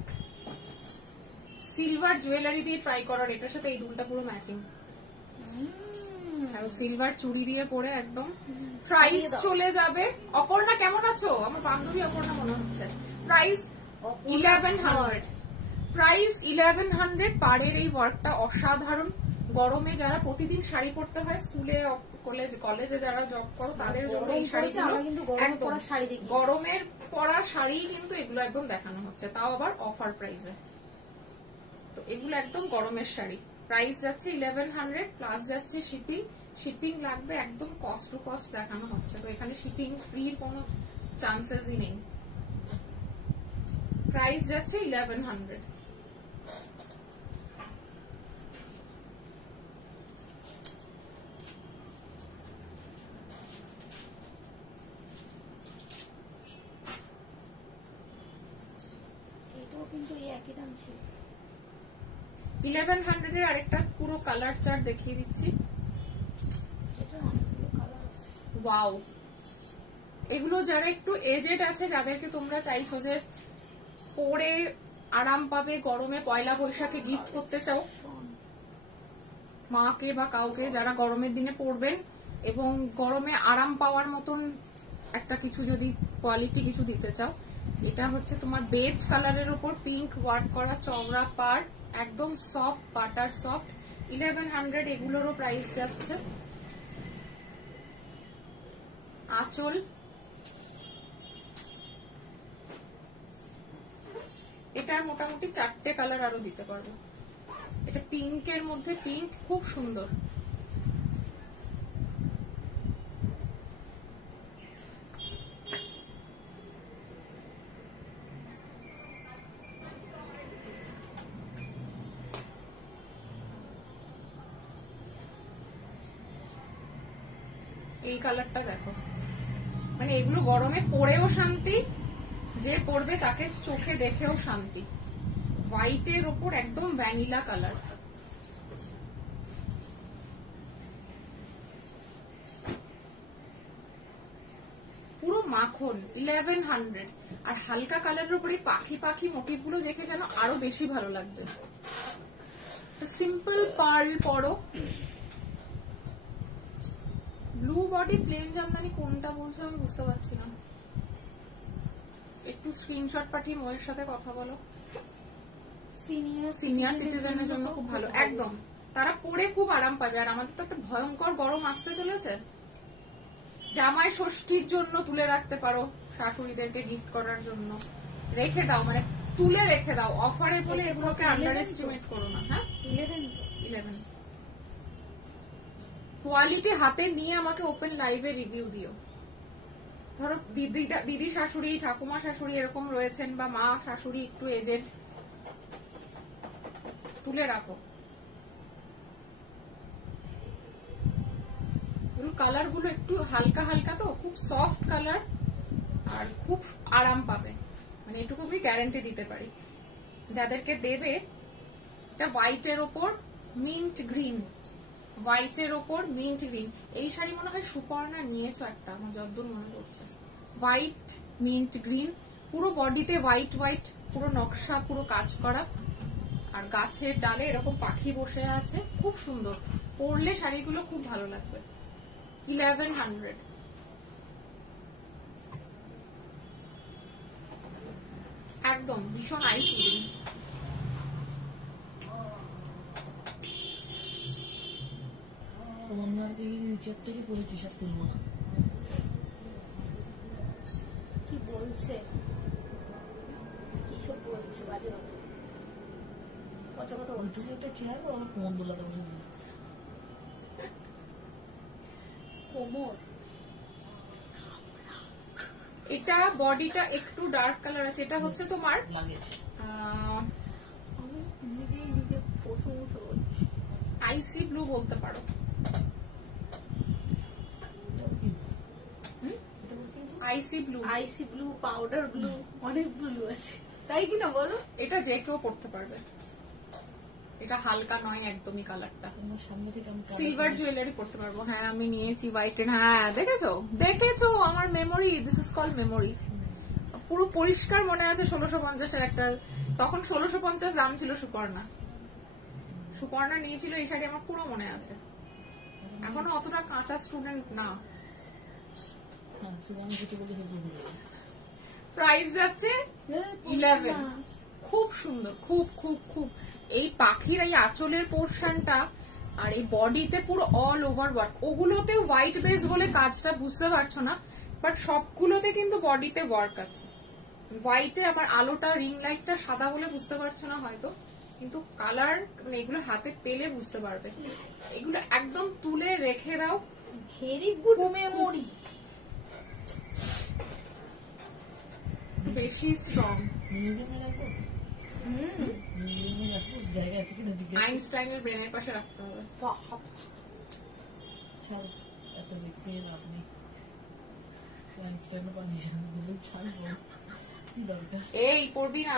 সিলভার জুয়েলারি দিয়ে ট্রাই করার, এটার সাথে এই দুলটা পুরো ম্যাচিং। সিলভার চুড়ি দিয়ে পরে একদম। প্রাইস চলে যাবে। অপর্ণা কেমন আছো? আমার বান্ধবী অপর্ণা মনে হচ্ছে। Price 1100, price 1100। পাড়ের এই ওয়ার্কটা অসাধারণ। গরমে যারা প্রতিদিন শাড়ি পরতে হয়, স্কুলে কলেজে যারা জব করো তাদের জন্য এই শাড়িগুলো একদম গরমের পরা শাড়ি, কিন্তু এগুলো একদম দেখানো হচ্ছে, তাও আবার অফার প্রাইসে। তো এগুলো একদম গরমের শাড়ি। প্রাইস যাচ্ছে 1100 প্লাস যাচ্ছে শিপিং। শিপিং লাগবে, একদম কস্ট টু কস্ট দেখানো হচ্ছে, তো এখানে শিপিং ফ্রির কোনো চান্সেসই নেই। প্রাইস যাচ্ছে 1100। এটাও কিন্তু এই একই দাম ছিল। 1100 এর আরেকটা পুরো কালার চার্ট দেখিয়ে দিচ্ছি। ওয়াও, এগুলো যারা একটু এজেড আছে, যাদেরকে তোমরা চাইছো যে পরে আরাম পাবে, গরমে পয়লা বৈশাখে গিফট করতে চাও মাকে বা কাউকে, যারা গরমের দিনে পরবেন এবং গরমে আরাম পাওয়ার মতন একটা কিছু যদি কোয়ালিটি কিছু দিতে চাও, এটা হচ্ছে তোমার বেজ কালারের উপর পিঙ্ক ওয়ার্ক করা চওড়া পার, একদম সফট, বাটার সফট। 1100 এগুলোরও প্রাইস যাচ্ছে। আঁচল, এটার মোটামুটি 4টে কালার আরো দিতে পারবো। এটা পিঙ্কের মধ্যে পিঙ্ক, খুব সুন্দর। এই কালারটা দেখো, মানে এগুলো গরমে পরেও শান্তি, যে পরবে তাকে চোখে দেখেও শান্তি। হোয়াইটের ওপর একদম ভ্যানিলা কালার। পুরো মাখন 1100। আর হালকা কালারের উপরে পাখি পাখি মোটিভ গুলো দেখে যেন আরো বেশি ভালো লাগছে। সিম্পল পার্ল পরো। ব্লু বডি প্লেন জামদানি কোনটা বলছো আমি বুঝতে পারছি না, একটু স্ক্রিনশট পাঠিয়ে ময়ের সাথে কথা বলো। সিনিয়র সিটিজেনের জন্য খুব ভালো, একদম তারা পরে খুব আরাম পাবে। আর আমাদের তো একটা ভয়ঙ্কর গরম আসতে চলেছে। জামাই ষষ্ঠীর জন্য তুলে রাখতে পারো, শাশুড়িদেরকে গিফট করার জন্য রেখে দাও, মানে তুলে রেখে দাও অফারে বলে এগুলোকে আন্ডার এস্টিমেট করো না। হ্যাঁ 11 কোয়ালিটি হাতে নিয়ে আমাকে ওপেন লাইভে রিভিউ দিও। ধরো দিদি শাশুড়ি, ঠাকুমা শাশুড়ি এরকম রয়েছেন, বা মা শাশুড়ি একটু এজেড, তুলে রাখো। কালার গুলো একটু হালকা হালকা, তো খুব সফট কালার আর খুব আরাম পাবে, মানে এটুকু আমি গ্যারান্টি দিতে পারি। যাদেরকে দেবে, এটা হোয়াইটের ওপর মিন্ট গ্রিন, হোয়াইটের ওপর মিন্ট গ্রিন। এই শাড়ি মনে হয় সুপর্ণা নিয়েছো একটা, আমার যতদূর মনে পড়ছে। হোয়াইট মিন্ট গ্রিন, পুরো বডিতে হোয়াইট হোয়াইট, পুরো নকশা, পুরো কাজ করা, আর গাছের ডালে এরকম পাখি বসে আছে, খুব সুন্দর। পরলে শাড়িগুলো খুব ভালো লাগবে। 1100। একদম ভীষণ আইস ফিলিং। কি বলছে, কি সব বলছে, বাজে বাজে পচা কথা বলছে। কোমর, এটা বডিটা একটু ডার্ক কালার আছে। এটা হচ্ছে তোমার আইসি ব্লু বলতে পারো। আইসি ব্লু, আইসি ব্লু, পাউডার ব্লু, অনেক ব্লু আছে, তাই কিনা বলো? এটা যে কেউ পড়তে পারবে। এটা হালকা নয় একদমই কালারটা। সিলভার জুয়েলারি পড়তে পারবো। হ্যাঁ আমি নিয়েছি হোয়াইটের। হ্যাঁ দেখেছো দেখেছো, আমার memory, this is call memory. পুরো পরিষ্কার মনে আছে 1650-এর একটা, তখন 1650 দাম ছিল সুপর্ণা। সুপর্ণা নিয়েছিল এই শাড়ি, আমার পুরো মনে আছে। এখনো অতটা কাঁচা স্টুডেন্ট না। প্রাইস যাচ্ছে 11। খুব সুন্দর, খুব খুব খুব। এই পাখির এই আঁচলের পোর্শনটা আর এই বডিতে পুরো অল ওভার ওয়ার্ক। ওগুলোতে হোয়াইট বেস বলে কাজটা বুঝতে পারছো না, বাট সবগুলোতে কিন্তু বডিতে ওয়ার্ক আছে। হোয়াইটে আবার আলোটা, রিং লাইটটা সাদা বলে বুঝতে পারছো না হয়তো, কিন্তু কালার মানে এগুলো হাতে পেলে বুঝতে পারবে। এগুলো একদম তুলে রেখে দাও। ভেরি গুড মেমোরি, বেশি স্ট্রং। আইনস্টাইনের ব্রেনের পাশে রাখতে হবে। এই পড়বি না,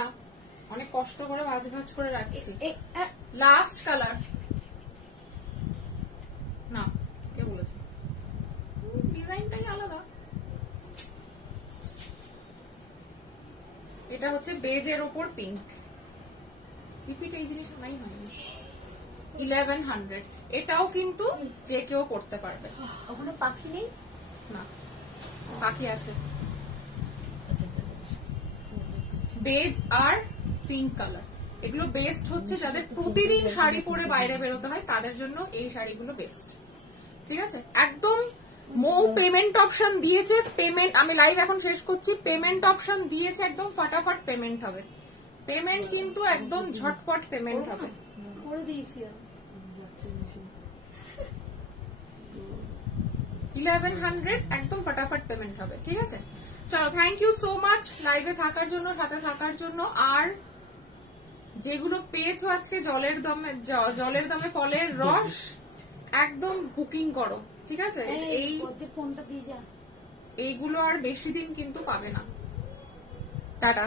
অনেক কষ্ট করে ভাজ ভাজ করে রাখছি। লাস্ট কালার না, কে বলেছে? ডিজাইনটাই আলাদা। এটা হচ্ছে বেজের ওপর পিঙ্ক। রিপিট এই জিনিস নাই হয়নি। 1100। এটাও কিন্তু যে কেউ করতে পারবে। ওখানে পাখি নেই না, পাখি আছে। বেজ আর পিঙ্ক কালার, এগুলো বেস্ট হচ্ছে যাদের প্রতিদিন শাড়ি পরে বাইরে বেরোতে হয়, তাদের জন্য এই শাড়িগুলো বেস্ট। ঠিক আছে, একদম মৌ পেমেন্ট অপশন দিয়েছে। পেমেন্ট আমি লাইভ এখন শেষ করছি। পেমেন্ট অপশন দিয়েছে, একদম ফাটাফাট পেমেন্ট হবে। পেমেন্ট কিন্তু একদম ঝটপট পেমেন্ট হবে। 1100 একদম ফাটাফাট পেমেন্ট হবে। ঠিক আছে, চলো থ্যাংক ইউ সো মাচ লাইভে থাকার জন্য, সাথে থাকার জন্য। আর যেগুলো পেয়েছো আজকে জলের দামে ফলের রস, একদম বুকিং করো। ঠিক আছে, এইগুলো আর বেশি দিন কিন্তু পাবে না। টাটা।